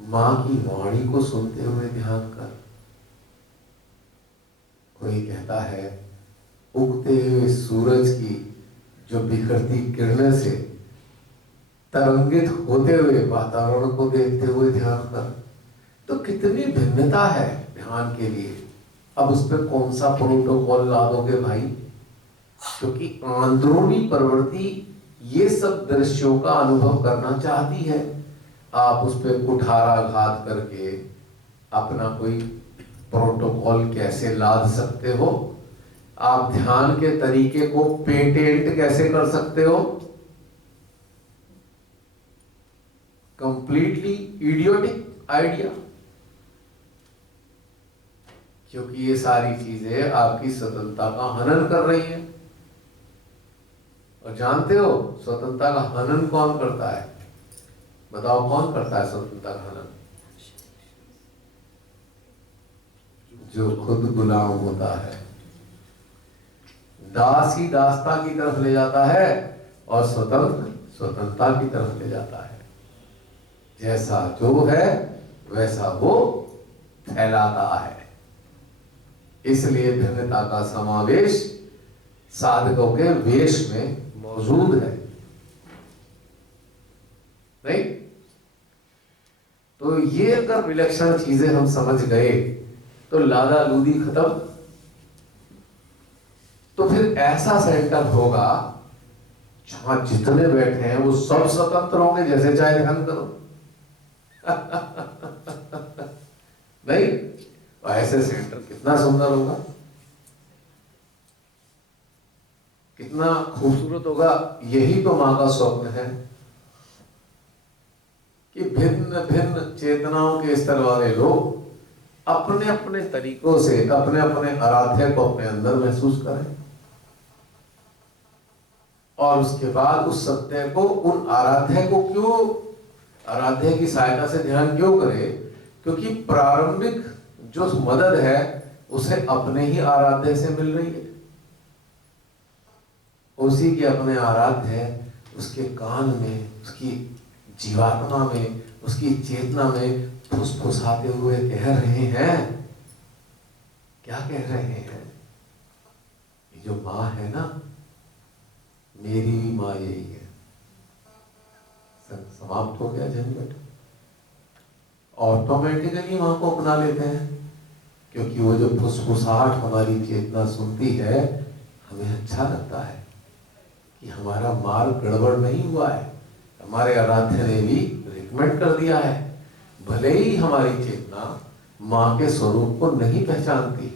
माँ की वाणी को सुनते हुए ध्यान कर। कोई कहता है उगते हुए सूरज की जो बिखरती किरणें से तरंगित होते हुए वातावरण को देखते हुए ध्यान कर। तो कितनी भिन्नता है ध्यान के लिए। अब उस पर कौन सा प्रोटोकॉल ला दोगे भाई? क्योंकि अंदरूनी प्रवृत्ति ये सब दृश्यों का अनुभव करना चाहती है। आप उस पर कुठाराघात करके अपना कोई प्रोटोकॉल कैसे लाद सकते हो? आप ध्यान के तरीके को पेटेंट कैसे कर सकते हो? Completely idiotic idea. क्योंकि ये सारी चीजें आपकी स्वतंत्रता का हनन कर रही हैं। और जानते हो स्वतंत्रता का हनन कौन करता है? बताओ कौन करता है स्वतंत्रता का हनन? जो खुद गुलाम होता है। दास ही दासता की तरफ ले जाता है और स्वतंत्र स्वतंत्रता की तरफ ले जाता है। जैसा जो है वैसा वो फैलाता है। इसलिए भिन्नता का समावेश साधकों के वेश में मौजूद है। नहीं तो ये अगर विलक्षण चीजें हम समझ गए तो लादा लूदी खत्म। तो फिर ऐसा सेंटर होगा जहां जितने बैठे हैं वो सब स्वतंत्र होंगे, जैसे चाहे ध्यान करो। नहीं ऐसे सेंटर कितना सुंदर होगा, कितना खूबसूरत होगा। यही तो मां का स्वप्न है कि भिन्न भिन्न चेतनाओं के स्तर वाले लोग अपने अपने तरीकों से अपने अपने आराध्य को अपने अंदर महसूस करें और उसके बाद उस सत्य को, उन आराध्य को क्यों, आराध्य की सहायता से ध्यान क्यों करें? क्योंकि प्रारंभिक जो मदद है उसे अपने ही आराध्य से मिल रही है। उसी के अपने आराध्य उसके कान में, उसकी जीवात्मा में, उसकी चेतना में फुसफुसाते हुए कह रहे हैं। क्या कह रहे हैं? ये जो माँ है ना, मेरी भी माँ यही है। समाप्त हो गया झंझट। ऑटोमेटिकली माँ को अपना लेते हैं क्योंकि वो जो फुसफुसाहट हमारी चेतना सुनती है, हमें अच्छा लगता है कि हमारा मार्ग गड़बड़ नहीं हुआ है। हमारे आराध्य ने भी रिकमेंड कर दिया है। भले ही हमारी चेतना माँ के स्वरूप को नहीं पहचानती,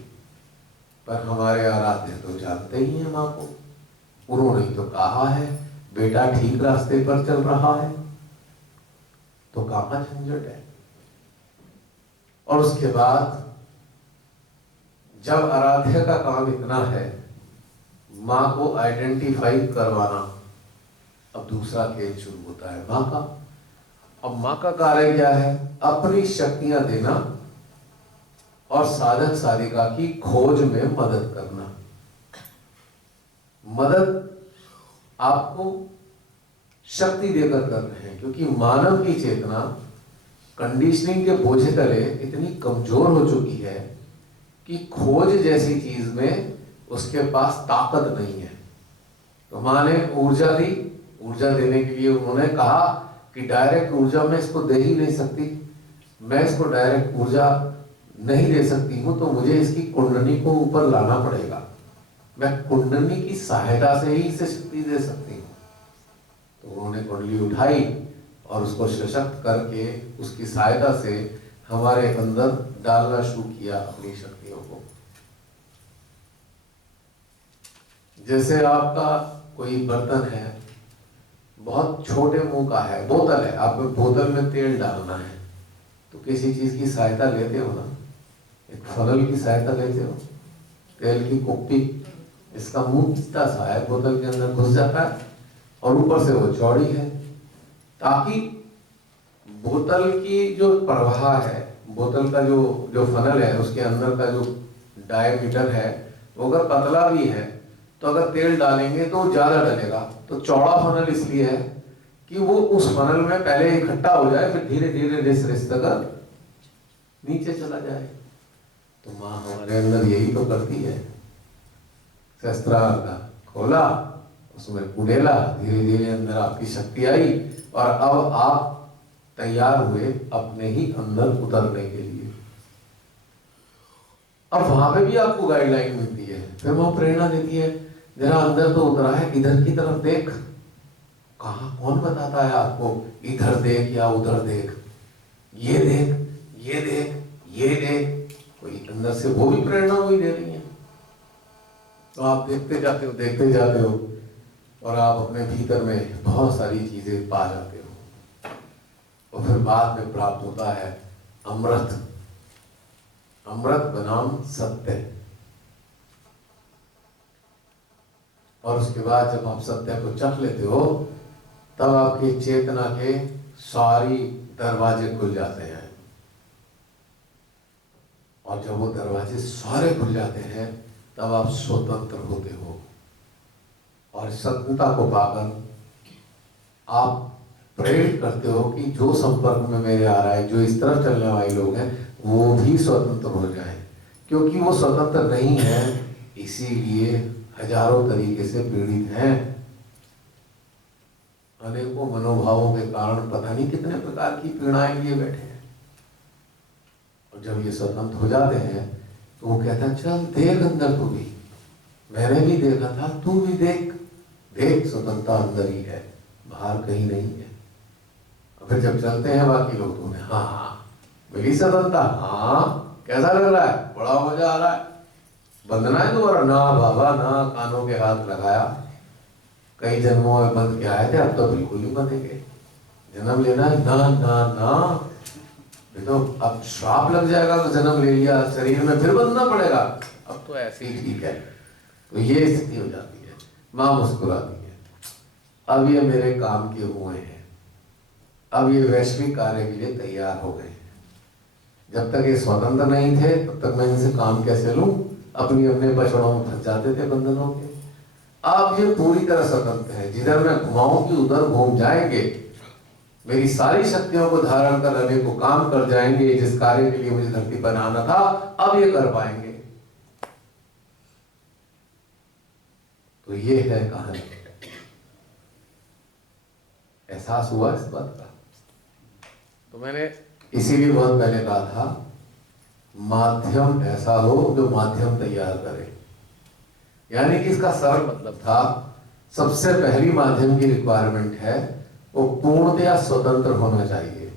पर हमारे आराध्य तो जानते ही हैं माँ को। उन्होंने तो कहा है बेटा ठीक रास्ते पर चल रहा है, तो कहाँ झंझट है। और उसके बाद जब आराध्य का काम इतना है माँ को आइडेंटिफाई करवाना, अब दूसरा खेल शुरू होता है माँ का। अब माँ का कार्य क्या है? अपनी शक्तियां देना और साधक साधिका की खोज में मदद करना। मदद आपको शक्ति देकर कर रहे हैं क्योंकि मानव की चेतना कंडीशनिंग के बोझे तले इतनी कमजोर हो चुकी है कि खोज जैसी चीज में उसके पास ताकत नहीं है। तो माँ ने ऊर्जा दी, ऊर्जा देने के लिए उन्होंने कहा कि डायरेक्ट ऊर्जा मैं इसको दे ही नहीं सकती, मैं इसको डायरेक्ट ऊर्जा नहीं दे सकती हूँ, तो मुझे इसकी कुंडली को ऊपर लाना पड़ेगा। मैं कुंडली की सहायता से ही इसे शक्ति दे सकती हूँ। तो उन्होंने कुंडली उठाई और उसको सशक्त करके उसकी सहायता से हमारे अंदर डालना शुरू किया अपनी शक्तियों को। जैसे आपका कोई बर्तन है, बहुत छोटे मुंह का है, बोतल है, आपको बोतल में तेल डालना है तो किसी चीज की सहायता लेते हो ना, एक फनल की सहायता लेते हो, तेल की कुप्पी, इसका मुंह कितना सा है, बोतल के अंदर घुस जाता है और ऊपर से वो चौड़ी है, ताकि बोतल की जो प्रवाह है, बोतल का जो फनल है उसके अंदर का जो डायमीटर है वो अगर पतला भी है तो अगर तेल डालेंगे तो ज्यादा डलेगा। तो चौड़ा फनल इसलिए है कि वो उस फनल में पहले इकट्ठा हो जाए, फिर धीरे धीरे रिस रिस तक नीचे चला जाए। तो माँ हमारे अंदर यही तो करती है, शस्त्रार्थ खोला, उसमें कुडेला, धीरे धीरे अंदर आपकी शक्ति आई और अब आप तैयार हुए अपने ही अंदर उतरने के लिए। अब वहां पे भी आपको गाइडलाइन मिलती है, फिर वो प्रेरणा देती है, जरा अंदर तो उतरा है, इधर की तरफ देख। कहा, कौन बताता है आपको इधर देख या उधर देख, ये देख, ये देख, ये देख, कोई अंदर से वो भी प्रेरणा वही दे रही है। तो आप देखते जाते हो, देखते जाते हो और आप अपने भीतर में बहुत सारी चीजें पा जाते हो और फिर बाद में प्राप्त होता है अमृत, अमृत बनाम सत्य। और उसके बाद जब आप सत्य को चख लेते हो तब आपकी चेतना के सारी दरवाजे खुल जाते हैं और जब वो दरवाजे सारे खुल जाते हैं तब आप स्वतंत्र होते हो और स्वतंत्रता को पाकर आप प्रेरित करते हो कि जो संपर्क में मेरे आ रहा है, जो इस तरफ चलने वाले लोग हैं, वो भी स्वतंत्र हो जाएं। क्योंकि वो स्वतंत्र नहीं है, इसीलिए हजारों तरीके से पीड़ित हैं। अनेकों मनोभावों के कारण पता नहीं कितने प्रकार की पीड़ाएं लिए बैठे हैं। और जब ये स्वतंत्र हो जाते हैं तो वो कहता है, चल देख अंदर, तू भी, मैंने भी देखा था, तू भी देख, देख स्वतंत्रता अंदर ही है, बाहर कहीं नहीं है। और फिर जब चलते हैं बाकी लोग तो उन्हें, हाँ मिली स्वतंत्रता, हाँ कैसा लग रहा है, बड़ा मजा आ रहा है, बंधना है दोबारा? ना बाबा ना, कानों के हाथ लगाया, कई जन्मों में बंध के आए थे, अब तो बिल्कुल नहीं बंधेंगे। जन्म लेना है? ना ना ना, ये तो अब श्राप लग जाएगा, तो जन्म ले लिया, शरीर में फिर बंधना पड़ेगा, अब तो ऐसे ही ठीक है। तो ये स्थिति हो जाती है। माँ मुस्कुराती है, अब ये मेरे काम के हुए हैं, अब ये वैश्विक कार्य के लिए तैयार हो गए। जब तक ये स्वतंत्र नहीं थे तब तक मैं इनसे काम कैसे लूं, अपने पछड़ों में फंस जाते थे बंधनों के। अब ये पूरी तरह स्वतंत्र है, जिधर मैं घुमाऊं कि उधर घूम जाएंगे, मेरी सारी शक्तियों को धारण कर रहे को काम कर जाएंगे, जिस कार्य के लिए मुझे धरती पर आना था अब ये कर पाएंगे। तो ये है कहानी। एहसास हुआ इस बात का? तो मैंने इसीलिए बहुत पहले कहा था, माध्यम ऐसा हो जो माध्यम तैयार करे। यानी कि इसका सरल मतलब था, सबसे पहली माध्यम की रिक्वायरमेंट है वो पूर्णतया स्वतंत्र होना चाहिए।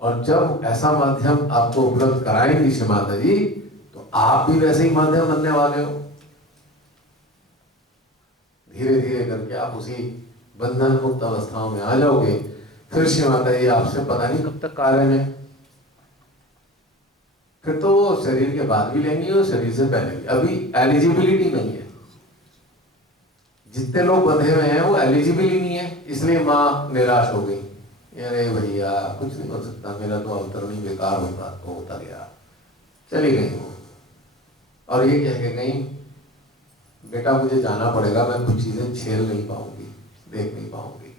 और जब ऐसा माध्यम आपको उपलब्ध कराएंगी श्री माता जी, तो आप भी वैसे ही माध्यम बनने वाले हो। धीरे धीरे करके आप उसी बंधन मुक्त अवस्थाओं में आ जाओगे। फिर श्री माता जी आपसे पता नहीं कब तक कार्य में, फिर तो वो शरीर के बाद भी लेंगी और शरीर से पहले भी। अभी एलिजिबिलिटी नहीं है, जितने लोग बंधे हुए हैं वो एलिजिबल ही नहीं है, इसलिए माँ निराश हो गई, अरे भैया कुछ नहीं हो सकता, मेरा तो अवतरण ही बेकार होता गया, चली गई वो। और ये कह के गई, बेटा मुझे जाना पड़ेगा, मैं कुछ चीजें झेल नहीं पाऊंगी, देख नहीं पाऊंगी।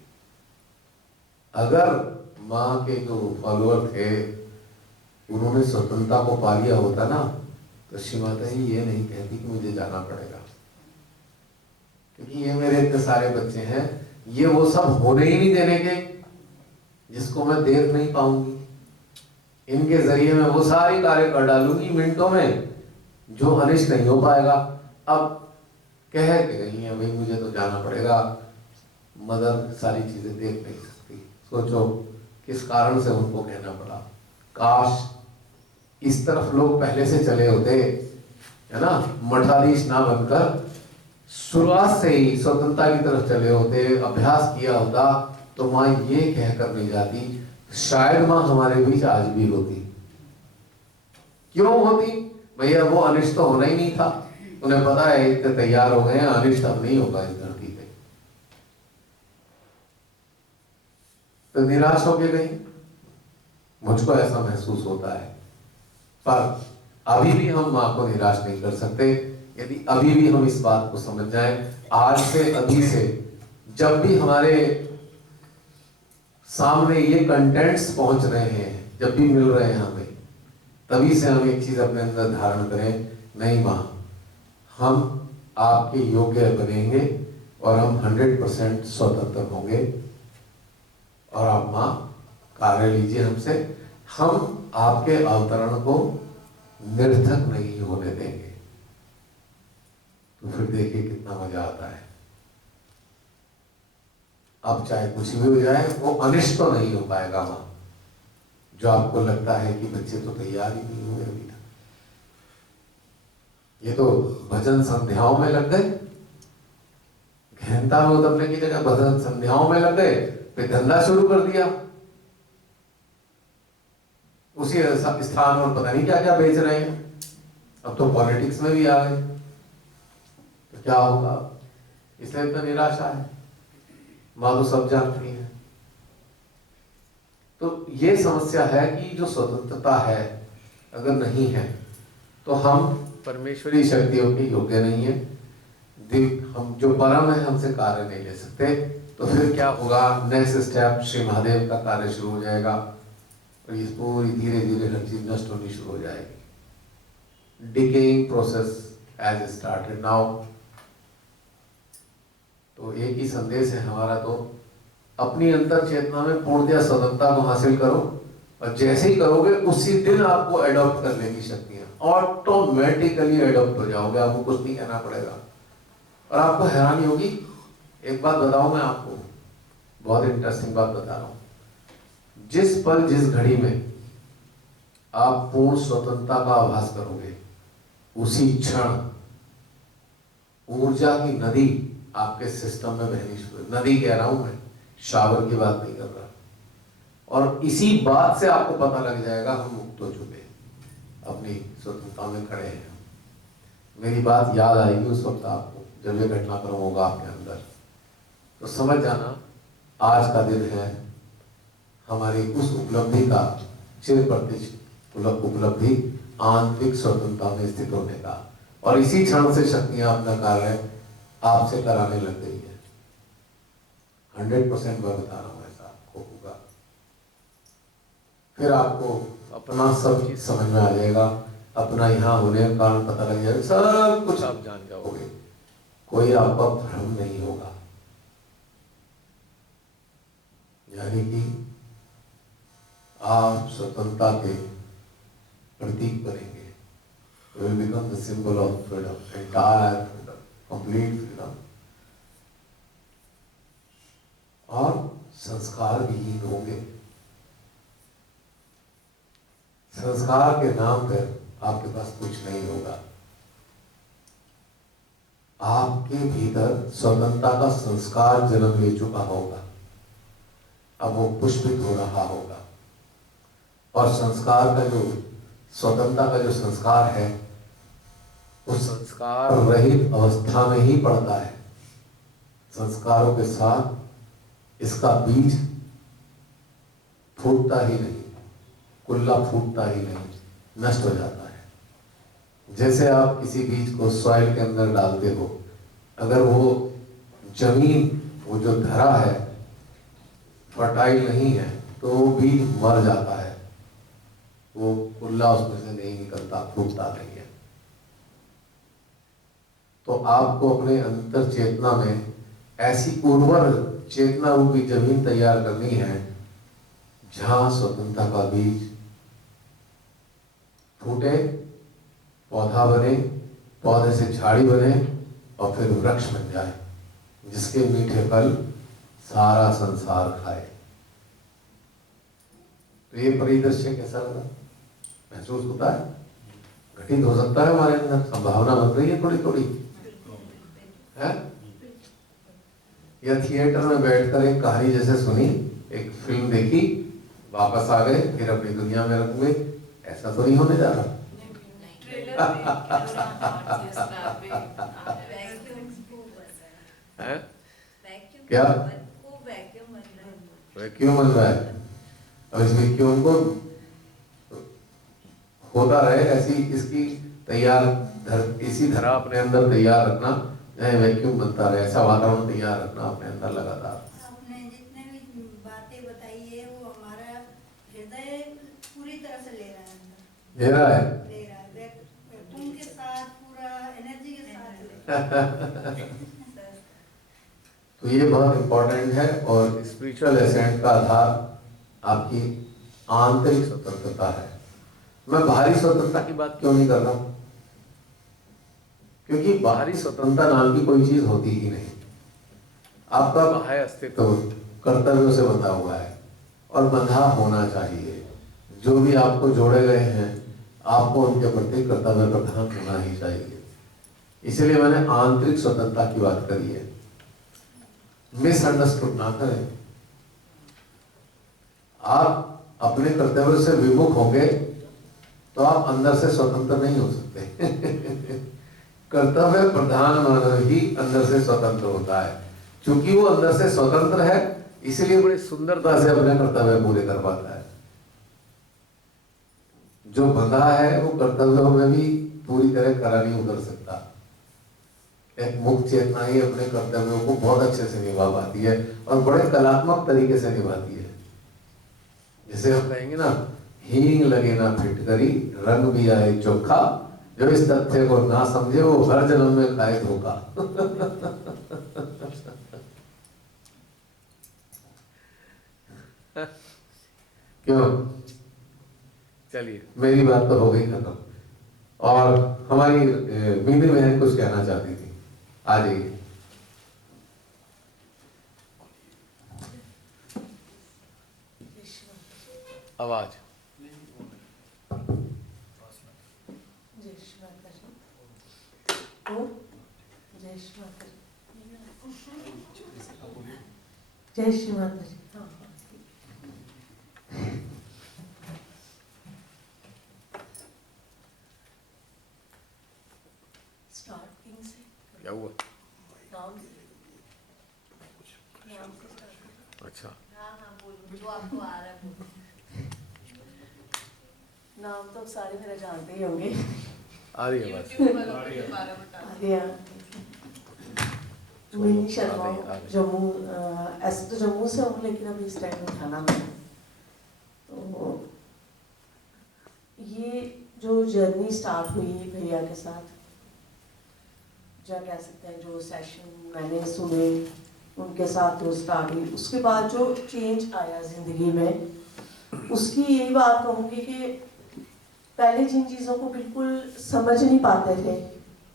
अगर माँ के जो फॉलोअर थे उन्होंने स्वतंत्रता को पा लिया होता ना, तो श्री माता जी ये नहीं कहती कि मुझे जाना पड़ेगा, क्योंकि ये मेरे इतने सारे बच्चे हैं, ये वो सब होने ही नहीं देने के जिसको मैं देख नहीं पाऊंगी। इनके जरिए मैं वो सारी कार्य कर डालूंगी मिनटों में जो अनिष्ट नहीं हो पाएगा। अब कह के गई है, भाई मुझे तो जाना पड़ेगा, मदर सारी चीजें देख नहीं सकती। सोचो किस कारण से उनको कहना पड़ा। काश इस तरफ लोग पहले से चले होते, है ना, मठाधीश ना बनकर शुरुआत से ही स्वतंत्रता की तरफ चले होते, अभ्यास किया होता, तो माँ ये कहकर नहीं जाती, शायद माँ हमारे बीच आज भी होती। क्यों होती? भैया वो अनिष्ट तो होना ही नहीं था, उन्हें पता है इतने तैयार हो गए हैं, अनिष्ट अब नहीं होगा इस धरती पे, तो निराश होके गई। मुझको ऐसा महसूस होता है। पर अभी भी हम माँ को निराश नहीं कर सकते। यदि अभी भी हम इस बात को समझ जाएं, आज से अभी से जब भी हमारे सामने ये कंटेंट्स पहुंच रहे हैं, जब भी मिल रहे हैं हमें, तभी से हम एक चीज अपने अंदर धारण करें, नहीं माँ, हम आपके योग्य बनेंगे और हम 100% स्वतंत्र होंगे, और आप माँ कार्य लीजिए हमसे, हम आपके अवतरण को निरर्थक नहीं होने देंगे। तो फिर देखिए कितना मजा आता है। अब चाहे कुछ भी हो जाए, वो अनिष्ट तो नहीं हो पाएगा माँ। जो आपको लगता है कि बच्चे तो तैयार ही नहीं हुए अभी तक, ये तो भजन संध्याओं में लग गए, गहनता में उतरने की जगह भजन संध्याओं में लग गए, फिर धंधा शुरू कर दिया, उसी स्थान और पता नहीं क्या क्या बेच रहे हैं। अब तो पॉलिटिक्स में भी आ गए, तो क्या होगा? इसलिए तो निराशा है। माँ तो सब जानती है। तो ये समस्या है कि जो स्वतंत्रता है अगर नहीं है, तो हम परमेश्वरी शक्तियों के योग्य नहीं है। हम जो परम है हमसे कार्य नहीं ले सकते। तो फिर क्या होगा? नेक्स्ट स्टेप श्री महादेव का कार्य शुरू हो जाएगा, और ये पूरी धीरे धीरे हर चीज नष्ट होनी शुरू हो जाएगी। Decaying process as started now. तो एक ही संदेश है हमारा, तो अपनी अंतर चेतना में पूर्णतया स्वतंत्रता को हासिल करो, और जैसे ही करोगे उसी दिन आपको एडॉप्ट करने की शक्तियां ऑटोमेटिकली एडॉप्ट हो जाओगे। आपको कुछ नहीं कहना पड़ेगा, और आपको हैरानी होगी। एक बात बताऊं मैं आपको, बहुत इंटरेस्टिंग बात बता रहा हूं। जिस पल जिस घड़ी में आप पूर्ण स्वतंत्रता का आभास करोगे, उसी क्षण ऊर्जा की नदी आपके सिस्टम में बहनी शुरू। नदी कह रहा हूं मैं, शावर की बात नहीं कर रहा। और इसी बात से आपको पता लग जाएगा हम मुक्त हो चुके, अपनी स्वतंत्रता में खड़े हैं। मेरी बात याद आएगी उस वक्त आपको, जब ये घटनाक्रम होगा आपके अंदर, तो समझ जाना आज का दिन है हमारी उस उपलब्धि का, चिर प्रतिष्ठित उपलब्धि, आंतरिक स्वतंत्रता में स्थित होने का। और इसी क्षण से शक्तियां अपना कार्य आपसे कराने लग गई है। 100% मैं बता रहा हूं, ऐसा आपको होगा। फिर आपको अपना सब चीज समझ में आ जाएगा, अपना यहाँ होने का कारण पता लग जाएगा, सब कुछ आप जान जाओगे, कोई आपका भ्रम नहीं होगा। यानी कि आप स्वतंत्रता के प्रतीक बनेंगे। You will become the symbol of freedom, entire freedom, complete freedom. और संस्कार विहीन होंगे। संस्कार के नाम पर आपके पास कुछ नहीं होगा। आपके भीतर स्वतंत्रता का संस्कार जन्म ले चुका होगा, अब वो पुष्पित हो रहा होगा। और संस्कार का जो, स्वतंत्रता का जो संस्कार है, उस संस्कार रहित अवस्था में ही पड़ता है। संस्कारों के साथ इसका बीज फूटता ही नहीं, कुल्ला फूटता ही नहीं, नष्ट हो जाता है। जैसे आप किसी बीज को सॉइल के अंदर डालते हो, अगर वो जमीन, वो जो धरा है, फर्टाइल नहीं है, तो वो बीज मर जाता है, वो कुल्ला उसमें से नहीं निकलता, फूटता नहीं है। तो आपको अपने अंतर चेतना में ऐसी उर्वर चेतना रूपी जमीन तैयार करनी है, जहां स्वतंत्रता का बीज फूटे, पौधा बने, पौधे से झाड़ी बने, और फिर वृक्ष बन जाए, जिसके मीठे फल सारा संसार खाए। तो ये परिदृश्य कैसा लगा? महसूस होता है? घटित हो सकता है हमारे अंदर, संभावना बन रही है थोड़ी थोड़ी है। या थिएटर में बैठकर एक कहानी जैसे सुनी, एक फिल्म देखी, वापस आ गए, फिर अपनी दुनिया में रख गए, ऐसा तो नहीं होने जा रहा। है? क्या वैक्यूम बन रहा है? अब इस वैक्यूम को होता रहे, ऐसी इसकी इसी धरा अपने अंदर तैयार रखना, वैक्यूम बनता रहे, ऐसा वातावरण तैयार रखना अपने अंदर लगातार। आपने जितने भी बातें बताई है वो हमारा हृदय पूरी तरह से ले रहा है, अंदर ले रहा है, वैक्यूम के साथ, पूरा एनर्जी के साथ। तो ये बहुत इम्पोर्टेंट है। और स्पिरिचुअल एसेंट का आधार आपकी आंतरिक स्वतंत्रता है। मैं बाहरी स्वतंत्रता की बात क्यों नहीं कर रहा हूं? क्योंकि बाहरी स्वतंत्रता नाम की कोई चीज होती ही नहीं। आपका बाह्य अस्तित्व कर्तव्यों से बंधा हुआ है और बंधा होना चाहिए। जो भी आपको जोड़े गए हैं, आपको उनके प्रति कर्तव्य प्रधान होना ही चाहिए। इसलिए मैंने आंतरिक स्वतंत्रता की बात करी है। मिसअंडरस्टूड ना करें। आप अपने कर्तव्य से विमुख होंगे तो आप अंदर से स्वतंत्र नहीं हो सकते। कर्तव्य प्रधान मानव ही अंदर से स्वतंत्र होता है। क्योंकि वो अंदर से स्वतंत्र है, इसलिए बड़ी सुंदरता से अपने कर्तव्य पूरे कर पाता है। जो बंधा है वो कर्तव्यों में भी पूरी तरह खरा नहीं उतर सकता। एक मुक्त चेतना ही अपने कर्तव्यों को बहुत अच्छे से निभा पाती है और बड़े कलात्मक तरीके से निभाती है। जैसे हम कहेंगे ना, हींग लगे ना फिटकरी, रंग भी आए चोखा, जो इस तथ्य को ना समझे वो हर जन्म में खाए धोखा। क्यों? चलिए, मेरी बात तो हो गई खत्म। और हमारी मीनू बहन कुछ कहना चाहती थी, आ जाइए। आवाज। जय श्री माता जी। स्टार्टिंग से क्या हुआ? नाम से start अच्छा, जो आपको आ रहा है नाम तो सारे मेरा जानते ही होंगे। आ रही है बात। मिनी शर्मा आ गई। जम्मू, ऐसे तो जम्मू से हूँ लेकिन अभी इस टाइम में थाना में। तो ये जो जर्नी स्टार्ट हुई भैया के साथ, जो कह सकते हैं, जो सेशन मैंने सुने उनके साथ जो स्टार्ट हुई, उसके बाद जो चेंज आया ज़िंदगी में, उसकी यही बात कहूँगी कि पहले जिन चीज़ों को बिल्कुल समझ नहीं पाते थे,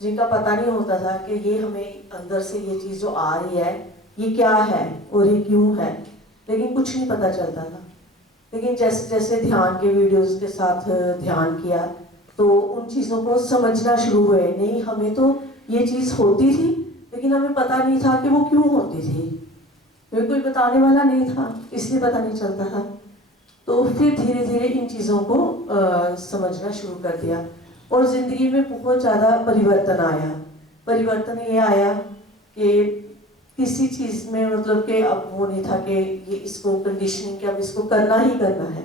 जिनका पता नहीं होता था कि ये हमें अंदर से ये चीज़ जो आ रही है ये क्या है और ये क्यों है, लेकिन कुछ नहीं पता चलता था। लेकिन जैसे जैसे ध्यान के वीडियोस के साथ ध्यान किया तो उन चीज़ों को समझना शुरू हुए। नहीं, हमें तो ये चीज़ होती थी लेकिन हमें पता नहीं था कि वो क्यों होती थी, हमें कोई बताने वाला नहीं था, इसलिए पता नहीं चलता था। तो फिर धीरे धीरे इन चीज़ों को समझना शुरू कर दिया और ज़िंदगी में बहुत ज़्यादा परिवर्तन आया। परिवर्तन ये आया कि किसी चीज़ में मतलब कि अब वो नहीं था कि ये इसको कंडीशनिंग कि अब इसको करना ही करना है।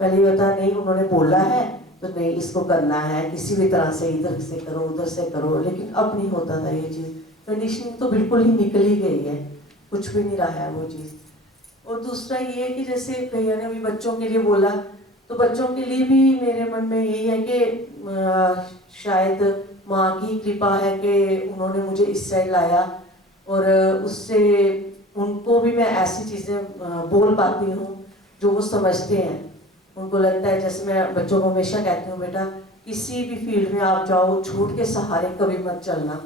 पहले ये होता नहीं, उन्होंने बोला है तो नहीं इसको करना है, किसी भी तरह से इधर से करो उधर से करो, लेकिन अब नहीं होता था ये चीज़। कंडीशनिंग तो बिल्कुल ही निकल ही गई है, कुछ भी नहीं रहा है वो चीज़। और दूसरा ये है कि जैसे भैया ने अभी बच्चों के लिए बोला, तो बच्चों के लिए भी मेरे मन में यही है कि शायद माँ की कृपा है कि उन्होंने मुझे इस साइड लाया और उससे उनको भी मैं ऐसी चीज़ें बोल पाती हूँ जो वो समझते हैं। उनको लगता है, जैसे मैं बच्चों को हमेशा कहती हूँ, बेटा किसी भी फील्ड में आप जाओ, झूठ के सहारे कभी मत चलना,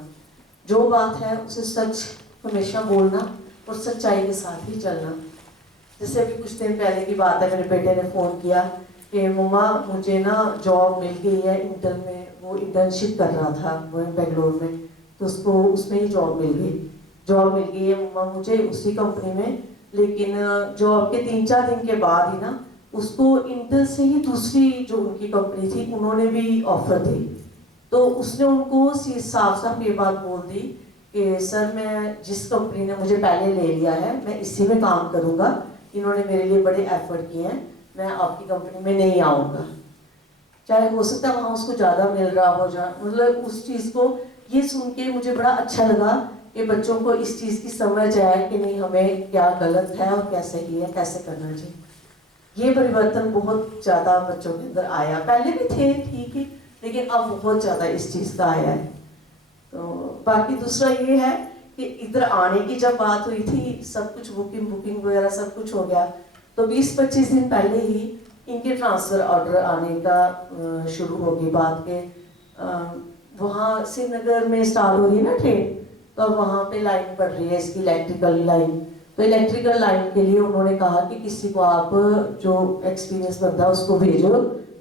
जो बात है उसे सच हमेशा बोलना और सच्चाई के साथ ही चलना। जैसे अभी कुछ दिन पहले की बात है, मेरे बेटे ने फ़ोन किया कि मम्मा मुझे ना जॉब मिल गई है इंटर में, वो इंटर्नशिप कर रहा था वो बेंगलोर में, तो उसको उसमें ही जॉब मिल गई है मम्मा मुझे उसी कंपनी में। लेकिन जॉब के 3-4 दिन के बाद ही ना उसको इंटर से ही दूसरी जो उनकी कंपनी थी उन्होंने भी ऑफर दी। तो उसने उनको साफ साफ ये बात बोल दी कि सर मैं जिस कंपनी ने मुझे पहले ले लिया है मैं इसी में काम करूँगा, इन्होंने मेरे लिए बड़े एफर्ट किए हैं, मैं आपकी कंपनी में नहीं आऊँगा। चाहे हो सकता है वहाँ उसको ज़्यादा मिल रहा हो मतलब उस चीज़ को ये सुन के मुझे बड़ा अच्छा लगा कि बच्चों को इस चीज़ की समझ आए कि नहीं हमें क्या गलत है और क्या सही है, कैसे करना चाहिए। ये परिवर्तन बहुत ज़्यादा बच्चों के अंदर आया, पहले भी थे ठीक है, लेकिन अब बहुत ज़्यादा इस चीज़ का आया है। तो बाकी दूसरा ये है कि इधर आने की जब बात हुई थी, सब कुछ बुकिंग वगैरह सब कुछ हो गया, तो 20-25 दिन पहले ही इनके ट्रांसफ़र ऑर्डर आने का शुरू हो गई बात के वहाँ श्रीनगर में स्टार्ट हो रही है ना ट्रेन, तो अब वहाँ पे लाइन पड़ रही है इसकी इलेक्ट्रिकल लाइन। तो इलेक्ट्रिकल लाइन के लिए उन्होंने कहा कि किसी को आप जो एक्सपीरियंस बंदा उसको भेजो,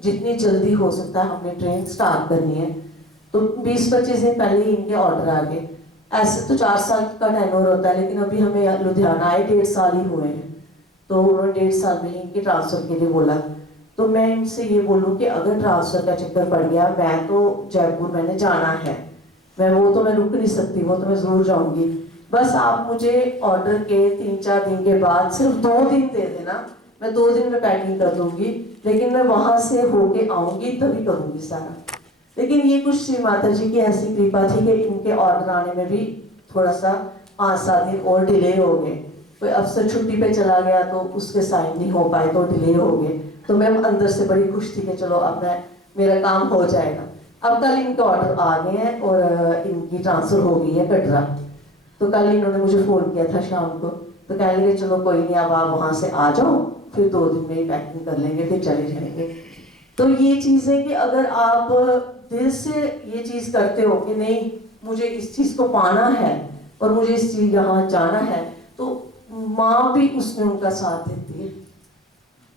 जितनी जल्दी हो सकता है हमने ट्रेन स्टार्ट करनी है। तो 20-25 दिन पहले ही इनके ऑर्डर आ गए। ऐसे तो 4 साल का टेन्योर होता है, लेकिन अभी हमें लुधियाना आए 1.5 साल ही हुए हैं, तो उन्होंने 1.5 साल में ही इनके ट्रांसफ़र के लिए बोला। तो मैं इनसे ये बोलूँ कि अगर ट्रांसफ़र का चक्कर पड़ गया, मैं तो जयपुर मैंने जाना है, मैं रुक नहीं सकती, वो तो मैं ज़रूर जाऊँगी। बस आप मुझे ऑर्डर के 3-4 दिन के बाद सिर्फ 2 दिन दे देना, मैं 2 दिन में पैकिंग कर दूँगी, लेकिन मैं वहाँ से होके आऊँगी तभी करूँगी सारा। लेकिन ये कुछ श्री माता जी की ऐसी कृपा थी कि इनके ऑर्डर आने में भी थोड़ा सा 5-7 दिन और डिले हो गए। कोई अफसर छुट्टी पे चला गया तो उसके साइन नहीं हो पाए तो डिले हो गए। तो मैं अंदर से बड़ी खुश थी कि चलो अब मेरा काम हो जाएगा। अब कल इनके ऑर्डर आ गए हैं और इनकी ट्रांसफ़र हो गई है कटरा। तो कल इन्होंने मुझे फ़ोन किया था शाम को, तो कह लगे चलो कोई नहीं, अब आप वहाँ से आ जाओ, फिर 2 दिन में ही पैकिंग कर लेंगे, फिर चले जाएंगे। तो ये चीज़ है कि अगर आप दिल से ये चीज़ करते हो कि नहीं मुझे इस चीज़ को पाना है और मुझे इस चीज़ यहाँ जाना है, तो माँ भी उसमें उनका साथ देती है।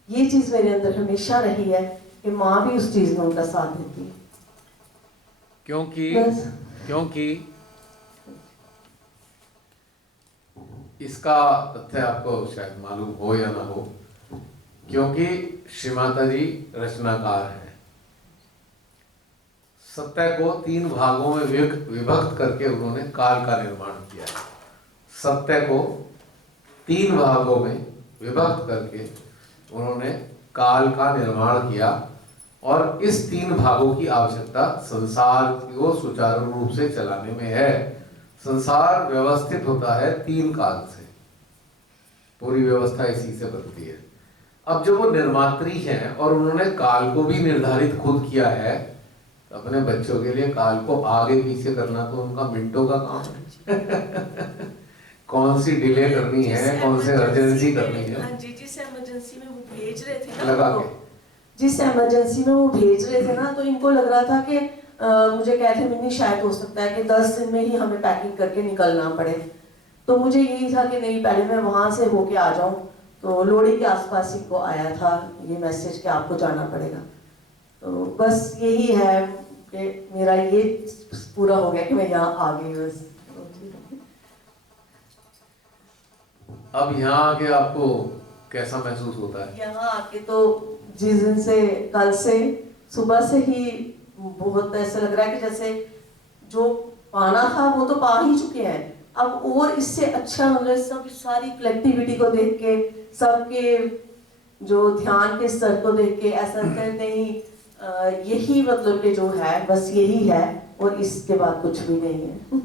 ये चीज़ मेरे अंदर हमेशा रही है कि माँ भी उस चीज़ में उनका साथ देती है। क्योंकि इसका तथ्य आपको शायद मालूम हो या ना हो, क्योंकि श्री माता जी रचनाकार हैं। सत्य को 3 भागों में विभक्त करके उन्होंने काल का निर्माण किया है। सत्य को 3 भागों में विभक्त करके उन्होंने काल का निर्माण किया, और इस 3 भागों की आवश्यकता संसार को सुचारू रूप से चलाने में है। संसार व्यवस्थित होता है 3 काल से, पूरी व्यवस्था इसी से बनती है। अब जो वो निर्मात्री हैं और उन्होंने काल को भी निर्धारित खुद किया है, तो अपने बच्चों के लिए काल को आगे पीछे करना तो उनका मिनटों का काम है। कौन सी डिले करनी है, कौन से अर्जेंसी करनी है। हाँ जी, जिस इमरजेंसी में वो भेज रहे थे ना, लगा के जिस इमरजेंसी में वो भेज रहे थे ना, तो इनको लग रहा था कि मुझे कहते मिन्नी शायद हो सकता है कि 10 दिन में ही हमें पैकिंग करके निकलना पड़े। तो मुझे यही था कि नहीं पहले मैं वहाँ से होके आ जाऊँ। तो लोहड़ी के आसपास ही को आया था ये मैसेज कि आपको जाना पड़ेगा। तो बस यही है कि मेरा ये पूरा हो गया कि मैं यहाँ आ गई बस। अब यहाँ आके आपको कैसा महसूस होता है? यहाँ आके तो जिस दिन से कल से सुबह से ही बहुत ऐसा लग रहा है कि जैसे जो पाना था वो तो पा ही चुके हैं, अब और इससे अच्छा मतलब सब सारी कलेक्टिविटी को देख के, सबके जो ध्यान के स्तर को देख के ऐसा लगता है नहीं यही मतलब कि जो है बस यही है और इसके बाद कुछ भी नहीं है।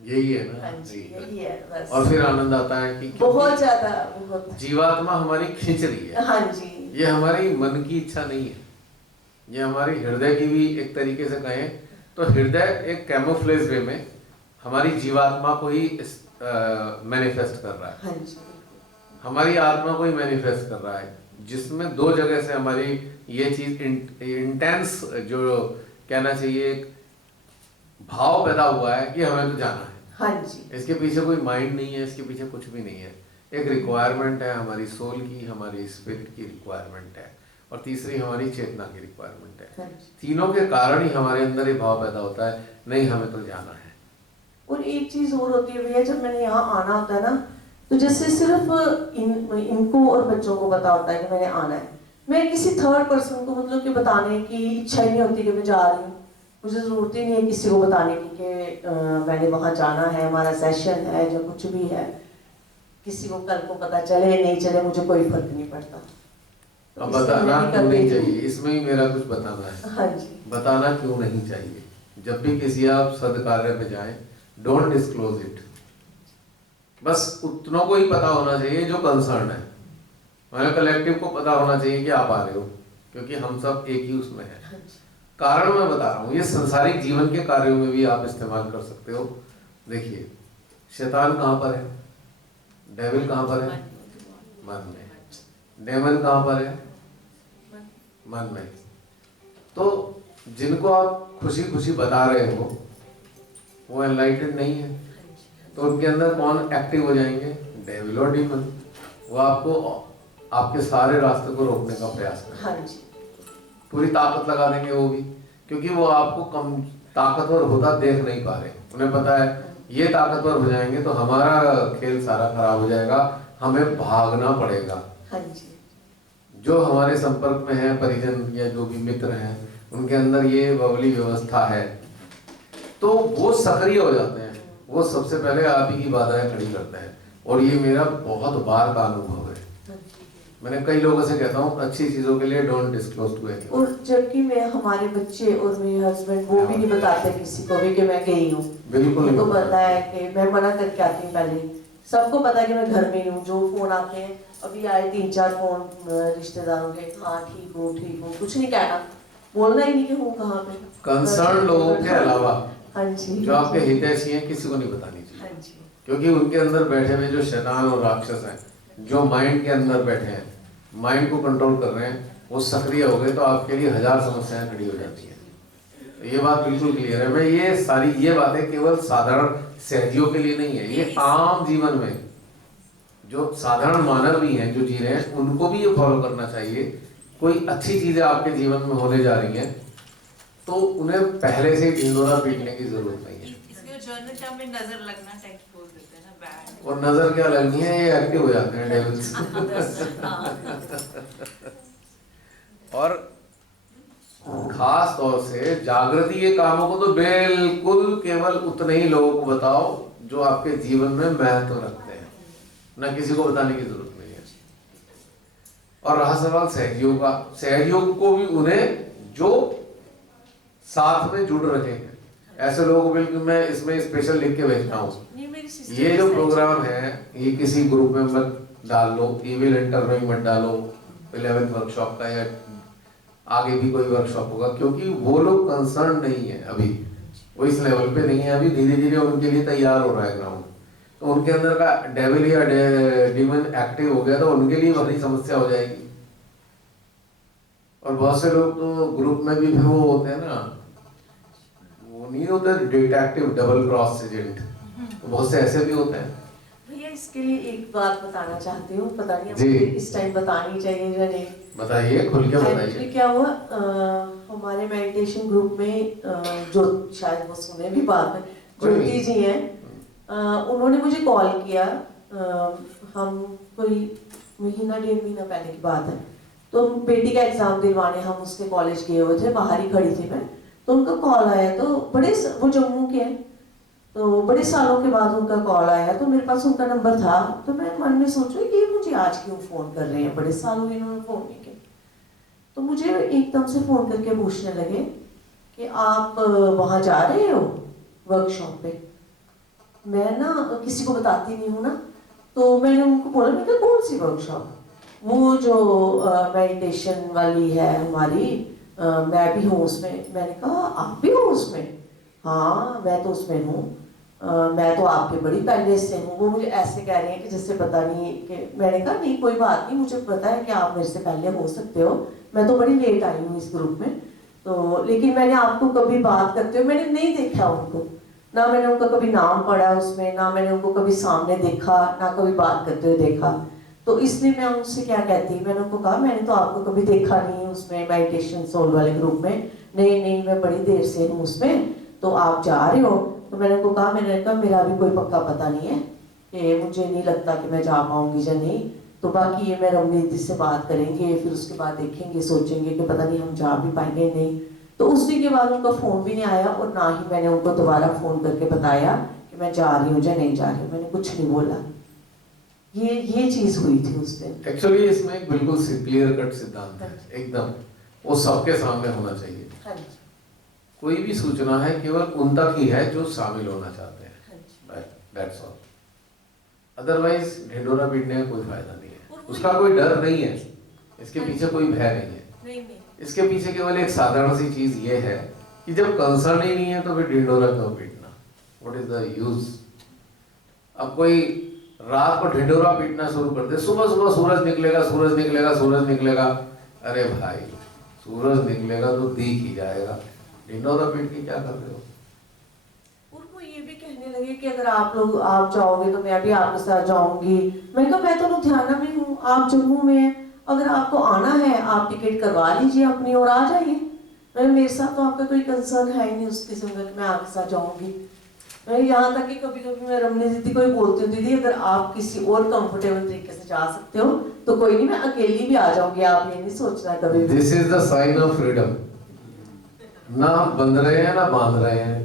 यही है ना? हाँ जी, यही है बस। और फिर आनंद आता है कि बहुत ज्यादा बहुत जीवात्मा हमारी खींच रही है। हाँ जी, ये हमारी मन की इच्छा नहीं है, ये हमारी हृदय की भी एक तरीके से कहें तो हृदय एक कैमोफ्लेज वे में हमारी जीवात्मा को ही मैनिफेस्ट कर रहा है। हाँ जी, हमारी आत्मा को ही मैनिफेस्ट कर रहा है, जिसमें 2 जगह से हमारी ये चीज इंटेंस जो कहना चाहिए एक भाव पैदा हुआ है कि हमें तो जाना है। हाँ जी, इसके पीछे कोई माइंड नहीं है, इसके पीछे कुछ भी नहीं है। एक रिक्वायरमेंट है हमारी सोल की, हमारी स्पिरिट की रिक्वायरमेंट है, और तीसरी हमारी चेतना की रिक्वायरमेंट है। हाँ जी। तीनों के कारण ही हमारे अंदर ये भाव पैदा होता है, नहीं हमें तो जाना है। और एक चीज और होती है भैया, जब मैंने यहाँ आना होता है ना, तो जैसे सिर्फ इनको और बच्चों को पता होता है कि मैंने आना है। मैं किसी थर्ड पर्सन को मतलब कि बताने की इच्छा ही नहीं होती कि मैं जा रही हूँ। मुझे जरूरत ही नहीं है किसी को बताने की कि मैंने वहाँ जाना है, हमारा सेशन है, जो कुछ भी है। किसी को कल को पता चले नहीं चले, मुझे कोई फर्क नहीं पड़ता। अब बताना क्यों नहीं चाहिए, इसमें ही मेरा कुछ बताना है। हाँ जी, बताना क्यों नहीं चाहिए। जब भी किसी आप सदकार्य पे जाएं, डोंट डिस्क्लोज इट। बस उतनों को ही पता होना चाहिए जो कंसर्न है। हमारे कलेक्टिव को पता होना चाहिए कि आप आ रहे हो, क्योंकि हम सब एक ही उसमें हैं। हाँ जी, कारण मैं बता रहा हूँ, ये संसारिक जीवन के कार्यों में भी आप इस्तेमाल कर सकते हो। देखिए, शैतान कहाँ पर है? डेविल कहाँ पर है? मन में। डेमन कहाँ पर है? मन में। तो जिनको आप खुशी खुशी बता रहे हो वो एनलाइटेड नहीं है, तो उनके अंदर कौन एक्टिव हो जाएंगे? डेविल और डीमन। वो आपको आपके सारे रास्ते को रोकने का प्रयास करेंगे। हाँ जी, पूरी ताकत लगा देंगे वो भी, क्योंकि वो आपको कम ताकतवर होता देख नहीं पा रहे। उन्हें पता है ये ताकतवर हो जाएंगे तो हमारा खेल सारा खराब हो जाएगा, हमें भागना पड़ेगा। हाँ जी, जो हमारे संपर्क में है, परिजन या जो भी मित्र हैं, उनके अंदर ये बबली व्यवस्था है, तो वो सक्रिय हो जाते हैं। वो सबसे पहले आप ही की बाधाएं खड़ी करते हैं, और ये मेरा बहुत बार का अनुभव है। मैंने कई लोगों से कहता हूँ, अच्छी चीजों के लिए डोंट डिस्क्लोज टू एनीवन। और जबकि मैं, हमारे बच्चे और मेरे हस्बैंड वो भी नहीं बताते किसी को भी कि मैं गई हूँ। बिल्कुल उनको पता है कि मैं मना करके आती हूँ पहले। सबको पता है कि मैं घर में हूँ। जो फोन आते हैं, अभी आए 3-4 फोन रिश्तेदारों के, हाँ ठीक हूँ, कुछ नहीं कहना, बोलना ही नहीं कि हूँ कहाँ पे। कंसर्न लोगों के अलावा हाँ जी, जो आपके हितैषी हैं, किसी को नहीं बतानी चाहिए। हाँ जी, क्योंकि उनके अंदर बैठे हुए जो शैतान और राक्षस हैं, जो माइंड के अंदर बैठे हैं, माइंड को कंट्रोल कर रहे हैं, वो सक्रिय हो गए तो आपके लिए 1000 समस्याएं खड़ी हो जाती हैं। तो ये बात बिल्कुल क्लियर है। मैं ये सारी ये बातें केवल साधारण सहजियों के लिए नहीं है, ये आम जीवन में जो साधारण मानव भी हैं, जो जी रहे हैं, उनको भी ये फॉलो करना चाहिए। कोई अच्छी चीजें आपके जीवन में होने जा रही हैं तो उन्हें पहले से ढिंढोरा पीटने की जरूरत नहीं है। इसके जर्नल टर्म में नजर लगना टेक्स्ट बोल देते हैं ना, बैड। और नजर क्या लगनी है, ये एक्टिव हो जाते हैं डेविल्स। और खास तौर से जागृति के कामों को तो बिल्कुल केवल उतने ही लोगों को बताओ जो आपके जीवन में महत्व रखते हैं, ना किसी को बताने की जरूरत नहीं है। और रहा सवाल सहयोग का, सहयोग को भी उन्हें जो साथ में जुड़ रहे हैं, ऐसे लोगों को बिल्कुल मैं इसमें स्पेशल लिख के भेजता हूँ। ये जो प्रोग्राम है, ये किसी ग्रुप में मत डाल लो, ईमेल इंटर में मत डालो 11th वर्कशॉप का, या आगे भी कोई वर्कशॉप होगा, क्योंकि वो लोग कंसर्न नहीं है अभी, वो इस लेवल पे नहीं है अभी। धीरे धीरे उनके लिए तैयार हो रहा है ग्राउंड, तो उनके अंदर का डेविल या डीमन एक्टिव हो गया तो उनके लिए बड़ी समस्या हो जाएगी। और बहुत से लोग तो ग्रुप में भी फिर वो होते हैं ना, वो नहीं होते डिटेक्टिव डबल क्रॉस एजेंट, तो बहुत से ऐसे भी होते हैं। भैया इसके लिए एक बात बताना चाहती हूँ, पता नहीं जी। मुझे इस टाइम बतानी चाहिए या नहीं। बताइए, खुल के एक्चुअली बताइए। क्या हुआ, हमारे मेडिटेशन ग्रुप में जो शायद वो सुने भी बाद में, ज्योति जी हैं, उन्होंने मुझे कॉल किया। हम कोई 1.5 महीना पहले की बात है, तो बेटी का एग्जाम दिलवाने हम उसके कॉलेज गए हुए थे, बाहर ही खड़ी थी मैं, तो उनका कॉल आया। तो वो जम्मू के हैं, तो बड़े सालों के बाद उनका कॉल आया, तो मेरे पास उनका नंबर था। तो मैं मन में सोचू कि ये मुझे आज क्यों फ़ोन कर रहे हैं, बड़े सालों इन्होंने फ़ोन नहीं किया। तो मुझे एकदम से फ़ोन करके पूछने लगे कि आप वहाँ जा रहे हो वर्कशॉप पे। मैं ना किसी को बताती नहीं हूँ ना, तो मैंने उनको बोला, मैं कहा कौन सी वर्कशॉप? वो जो मेडिटेशन वाली है हमारी, मैं भी हूँ उसमें। मैंने कहा आप भी हो उसमें? हाँ मैं तो उसमें हूँ, मैं तो आपके बड़ी पहले से हूँ। वो मुझे ऐसे कह रहे हैं कि जैसे पता नहीं कि, मैंने कहा नहीं कोई बात नहीं, मुझे पता है कि आप मेरे से पहले हो सकते हो, मैं तो बड़ी लेट आई हूँ इस ग्रुप में, तो लेकिन मैंने आपको कभी बात करते हुए मैंने नहीं देखा उनको। ना मैंने उनका कभी नाम पढ़ा उसमें, ना मैंने उनको कभी सामने देखा, ना कभी बात करते हुए देखा। तो इसलिए मैं उनसे क्या कहती, मैंने उनको कहा मैंने तो आपको कभी देखा नहीं उसमें मेडिटेशन सोल वाले ग्रुप में। नहीं नहीं, मैं बड़ी देर से हूँ उसमें, तो आप जा रहे हो? तो मैंने उनको कहा, मैंने कहा मेरा भी कोई पक्का पता नहीं है कि मुझे नहीं लगता कि मैं जा पाऊंगी या नहीं, तो बाकी ये मैं रमनी दीदी से बात करेंगे, फिर उसके बाद देखेंगे, सोचेंगे कि पता नहीं हम जा भी पाएंगे नहीं। तो उस दिन के बाद उनका फ़ोन भी नहीं आया और ना ही मैंने उनको दोबारा फ़ोन करके बताया कि मैं जा रही हूँ या नहीं जा रही हूँ, मैंने कुछ नहीं बोला। ये चीज़ हुई थी उस दिन। एक्चुअली इसमें एक बिल्कुल क्लियर कट सिद्धांत है, एकदम वो सबके सामने होना चाहिए। हाँ जी, कोई भी सूचना है केवल उन तक ही है जो शामिल होना चाहते हैं, हाँ जी। That's all. अदरवाइज ढिंडोरा पीटने का कोई फायदा नहीं है, उसका कोई डर नहीं है, इसके पीछे कोई भय नहीं है। नहीं, इसके पीछे केवल एक साधारण सी चीज ये है कि जब कंसर्न ही नहीं है तो फिर ढिंडोरा क्यों पीटना, व्हाट इज द यूज। अब कोई रात को ढिंडोरा पीटना शुरू कर दे, सुबह सुबह सूरज निकलेगा सूरज निकलेगा सूरज निकलेगा, अरे भाई सूरज निकलेगा तो दिख ही जाएगा, ढिंडोरा पीट के क्या कर रहे हो। और वो ये भी कहने लगे कि अगर आप जाओगे तो मैं भी आपके साथ जाऊंगी। मैंने कहा मैं तो लुधियाना में हूँ, आप जम्मू में हैं, अगर आपको आना है आप टिकट करवा लीजिए अपनी और आ जाइए। मेरे साथ तो आपका कोई कंसर्न है ही नहीं उस किस्म का कि मैं आपके साथ जाऊंगी। मैं यहाँ तक कि कभी कभी मैं रमनी दीदी को ही बोलती हूँ, दीदी अगर आप किसी और कंफर्टेबल तरीके से जा सकते हो तो कोई नहीं, मैं अकेली भी आ जाऊंगी, आप ये नहीं सोचना कभी भी। This is the sign of freedom. ना हम बंध रहे हैं ना बांध रहे हैं,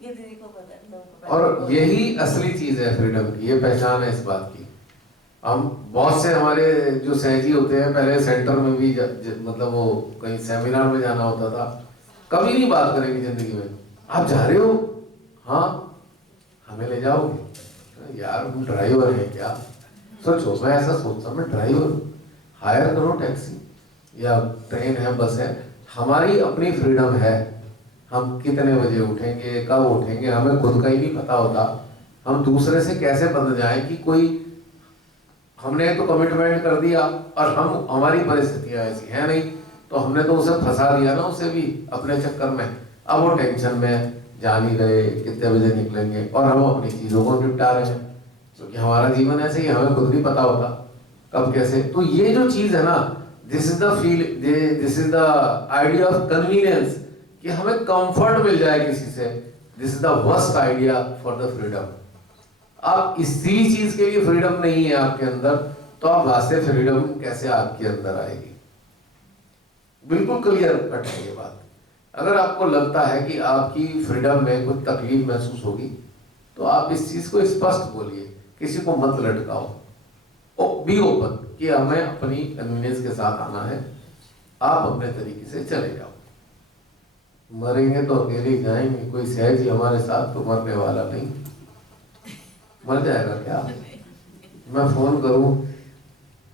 ये दीदी को पता है। और यही असली चीज है फ्रीडम की, ये पहचान है इस बात की। हम बहुत से हमारे जो सहजी होते हैं, पहले सेंटर में भी मतलब वो कहीं सेमिनार में जाना होता था, कभी नहीं बात करेंगे जिंदगी में, आप जा रहे हो, हाँ हमें ले जाओगे, यार हम ड्राइवर हैं क्या। सोचो, मैं ऐसा सोचता, मैं ड्राइवर, हायर करो टैक्सी या ट्रेन है बस है, हमारी अपनी फ्रीडम है। हम कितने बजे उठेंगे, कब उठेंगे, हमें खुद का ही नहीं पता होता। हम दूसरे से कैसे बंध जाएं कि कोई, हमने तो कमिटमेंट कर दिया और हमारी परिस्थितियां ऐसी हैं नहीं, तो हमने तो उसे फंसा दिया ना, उसे भी अपने चक्कर में। अब वो टेंशन में जा नहीं रहे कितने बजे निकलेंगे, और हम अपनी चीजों को निपटा रहे हैं, क्योंकि हमारा जीवन ऐसे ही, हमें खुद नहीं पता होता कब कैसे। तो ये जो चीज है ना, this is the idea of convenience, कि हमें कंफर्ट मिल जाए किसी से, this is the worst idea for the freedom. आप इसी चीज के लिए फ्रीडम नहीं है आपके अंदर, तो आप वास्ते फ्रीडम कैसे आपके अंदर आएगी। बिल्कुल क्लियर कट है ये बात। अगर आपको लगता है कि आपकी फ्रीडम में कुछ तकलीफ महसूस होगी, तो आप इस चीज को स्पष्ट बोलिए, किसी को मत लटकाओ, बी ओपन कि हमें अपनी कन्वीनियंस के साथ आना है, आप अपने तरीके से चले जाओ। मरेंगे तो अकेले ही जाएंगे, कोई सहज ही हमारे साथ तो मरने वाला नहीं। मर जाएगा क्या? मैं फोन करूं,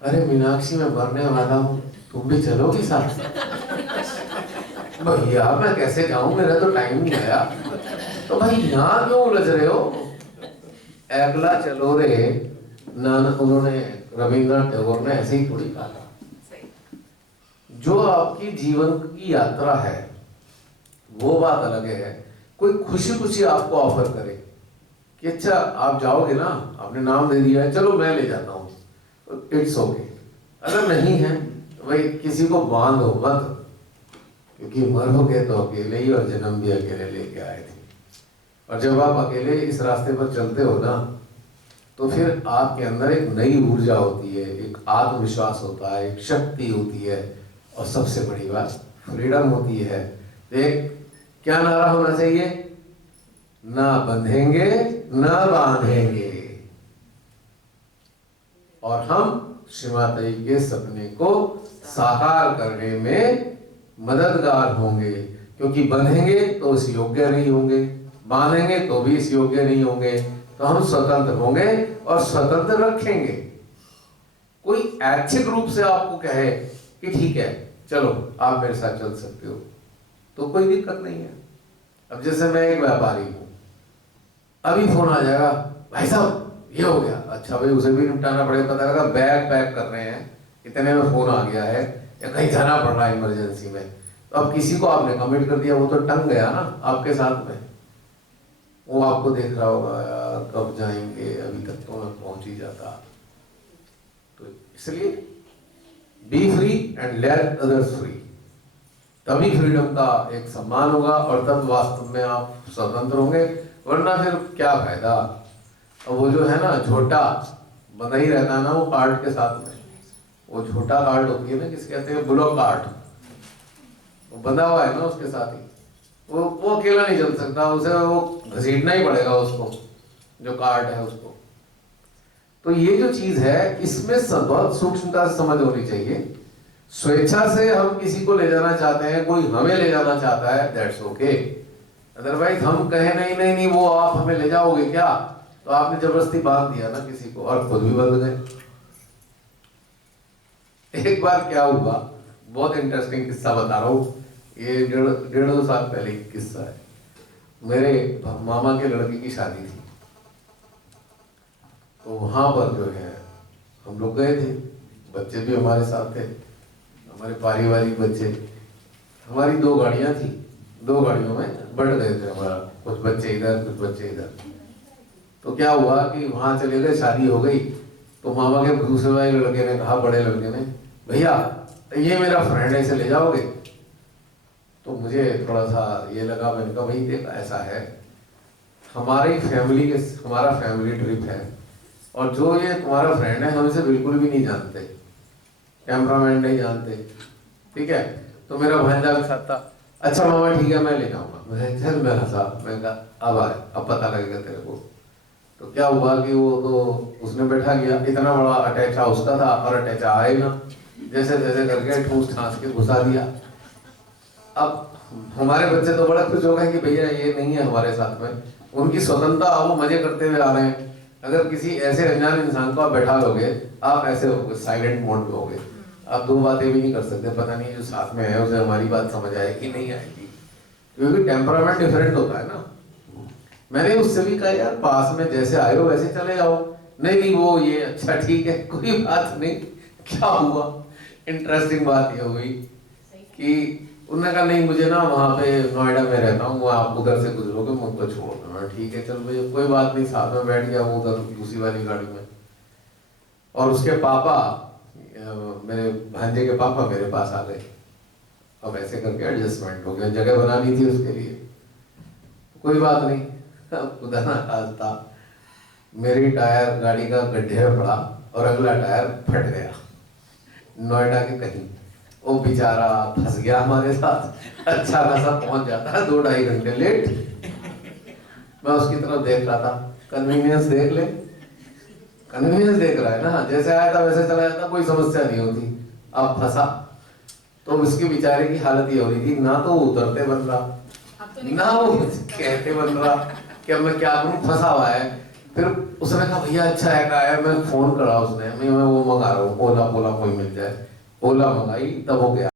अरे मीनाक्षी मैं मरने वाला हूं, तुम भी चलोगी साथ? भैया मैं कैसे जाऊं, मेरा तो टाइम नहीं आया। तो भाई यहाँ क्यों उलझ रहे हो, अगला चलो रे। उन्होंने रविंद्रनाथ टैगोर ने ऐसे ही थोड़ी कहा। जो आपकी जीवन की यात्रा है वो बात अलग है। कोई खुशी खुशी आपको ऑफर करे कि अच्छा आप जाओगे ना, आपने नाम दे दिया है, चलो मैं ले जाता हूँ, इट्स ओके। अगर नहीं है तो भाई किसी को बांधो मत, क्योंकि मरोगे तो अकेले ही, और जन्म भी अकेले लेके आए थे। और जब आप अकेले इस रास्ते पर चलते हो ना, तो फिर आपके अंदर एक नई ऊर्जा होती है, एक आत्मविश्वास होता है, एक शक्ति होती है, और सबसे बड़ी बात फ्रीडम होती है। एक क्या नारा होना चाहिए, ना बंधेंगे ना बांधेंगे, और हम श्रीमाता जी के सपने को साकार करने में मददगार होंगे। क्योंकि बंधेंगे तो इस योग्य नहीं होंगे, बांधेंगे तो भी इस योग्य नहीं होंगे, तो हम स्वतंत्र होंगे और स्वतंत्र रखेंगे। कोई ऐच्छिक रूप से आपको कहे कि ठीक है चलो आप मेरे साथ चल सकते हो, तो कोई दिक्कत नहीं है। अब जैसे मैं एक व्यापारी हूं, अभी फोन आ जाएगा, भाई साहब ये हो गया, अच्छा भाई उसे भी निपटाना पड़ेगा। पता लगा बैग पैक कर रहे हैं, इतने में फोन आ गया है, या कहीं जाना पड़ रहा है इमरजेंसी में, तो अब किसी को आपने कमिट कर दिया, वो तो टंग गया ना आपके साथ में। वो आपको देख रहा होगा यार कब जाएंगे, अभी तक तो मैं पहुंच ही जाता। तो इसलिए B free and let others free, तभी फ्रीडम का एक सम्मान होगा और तब वास्तव में आप स्वतंत्र होंगे, वरना फिर क्या फायदा। और वो जो है ना झोटा बंधा ही रहता है ना वो कार्ड के साथ में, वो झोटा कार्ड होती है ना, किस कहते हैं, बुलॉक कार्ड, वो बंधा हुआ है ना उसके साथ ही, वो अकेला नहीं चल सकता, उसे वो घसीटना ही पड़ेगा उसको, जो कार्ड है उसको। तो ये जो चीज है इसमें बहुत सूक्ष्मता से समझ होनी चाहिए। स्वेच्छा से हम किसी को ले जाना चाहते हैं, कोई हमें ले जाना चाहता है, दैट्स ओके। अदरवाइज हम कहें नहीं नहीं नहीं वो आप हमें ले जाओगे क्या, तो आपने जबरदस्ती बांध दिया ना किसी को और खुद भी बंध गए। एक बार क्या हुआ, बहुत इंटरेस्टिंग किस्सा बता रहा हूँ, ये 1.5-2 साल पहले की किस्सा है। मेरे मामा के लड़के की शादी थी, तो वहां पर जो है हम लोग गए थे, बच्चे भी हमारे साथ थे, हमारे पारिवारिक बच्चे। हमारी 2 गाड़ियां थी, 2 गाड़ियों में बढ़ गए थे हमारा, कुछ बच्चे इधर कुछ बच्चे इधर। तो क्या हुआ कि वहां चले गए, शादी हो गई। तो मामा के दूसरे वाले लड़के ने कहा, बड़े लड़के ने, भैया ये मेरा फ्रेंड है, इसे ले जाओगे। तो मुझे थोड़ा सा ये लगा, मैंने कहा भाई देख ऐसा है, हमारी फैमिली के, हमारा फैमिली ट्रिप है और जो ये तुम्हारा फ्रेंड है हम इसे बिल्कुल भी नहीं जानते, टेम्परामेंट नहीं जानते, ठीक है। तो मेरा भांजा भी साथ था, अच्छा मामा ठीक है मैं ले जाऊंगा। मैं चल मेरा साहब, मैं कहा अब आए, अब पता लगेगा तेरे को। तो क्या हुआ कि वो तो उसने बैठा गया, इतना बड़ा अटैचा उसका था और अटैचा आए ना, जैसे तैसे करके ठूस ठास के घुसा दिया। अब हमारे बच्चे तो बड़ा खुश हो गए कि भैया ये नहीं है हमारे साथ में, उनकी स्वतंत्रता, वो मजे करते हुए आ रहे हैं। अगर किसी ऐसे अनजान इंसान को आप बैठा लोगे, आप ऐसे होगे, साइलेंट मोड में होगे, आप 2 बातें भी नहीं कर सकते, पता नहीं जो साथ में है उसे हमारी बात समझ आएगी नहीं आएगी, क्योंकि टेम्परामेंट डिफरेंट होता है ना। मैंने उससे भी कहा यार पास में जैसे आए हो वैसे चले जाओ। नहीं नहीं वो ये अच्छा ठीक है कोई बात नहीं। क्या हुआ, इंटरेस्टिंग बात ये हुई कि उन्होंने कहा नहीं मुझे ना वहाँ पे नोएडा में रहता हूँ, आप उधर से गुजरोगे मुझको छोड़ दो। ठीक है चल भैया कोई बात नहीं, साथ में बैठ गया वो उधर दूसरी वाली गाड़ी में। और उसके पापा, मेरे भांजे के पापा मेरे पास आ गए। अब ऐसे करके एडजस्टमेंट हो गया, जगह बनानी थी उसके लिए, कोई बात नहीं। अब खुदा ना खास्ता मेरी टायर गाड़ी का गड्ढे में पड़ा और अगला टायर फट गया नोएडा के कहीं। वो बेचारा फंस गया हमारे साथ, अच्छा खासा पहुंच जाता है 2-2.5 घंटे लेट। मैं उसकी तरफ देख रहा था, कन्वीनियंस देख ले, कन्वीनियंस देख रहा है ना, जैसे आया था वैसे चला जाता, कोई समस्या नहीं होती। अब फंसा तो उसकी बेचारे की हालत ये हो रही थी, ना तो उतरते बन रहा ना वो कहते बन रहा कि अब मैं क्या करूं, फंसा हुआ है। फिर उसने कहा भैया अच्छा है, मैं फोन करा उसने, मैं वो मंगा रहा हूँ, ओला कोई मिल जाए। ओला मंगाई, तब हो गया।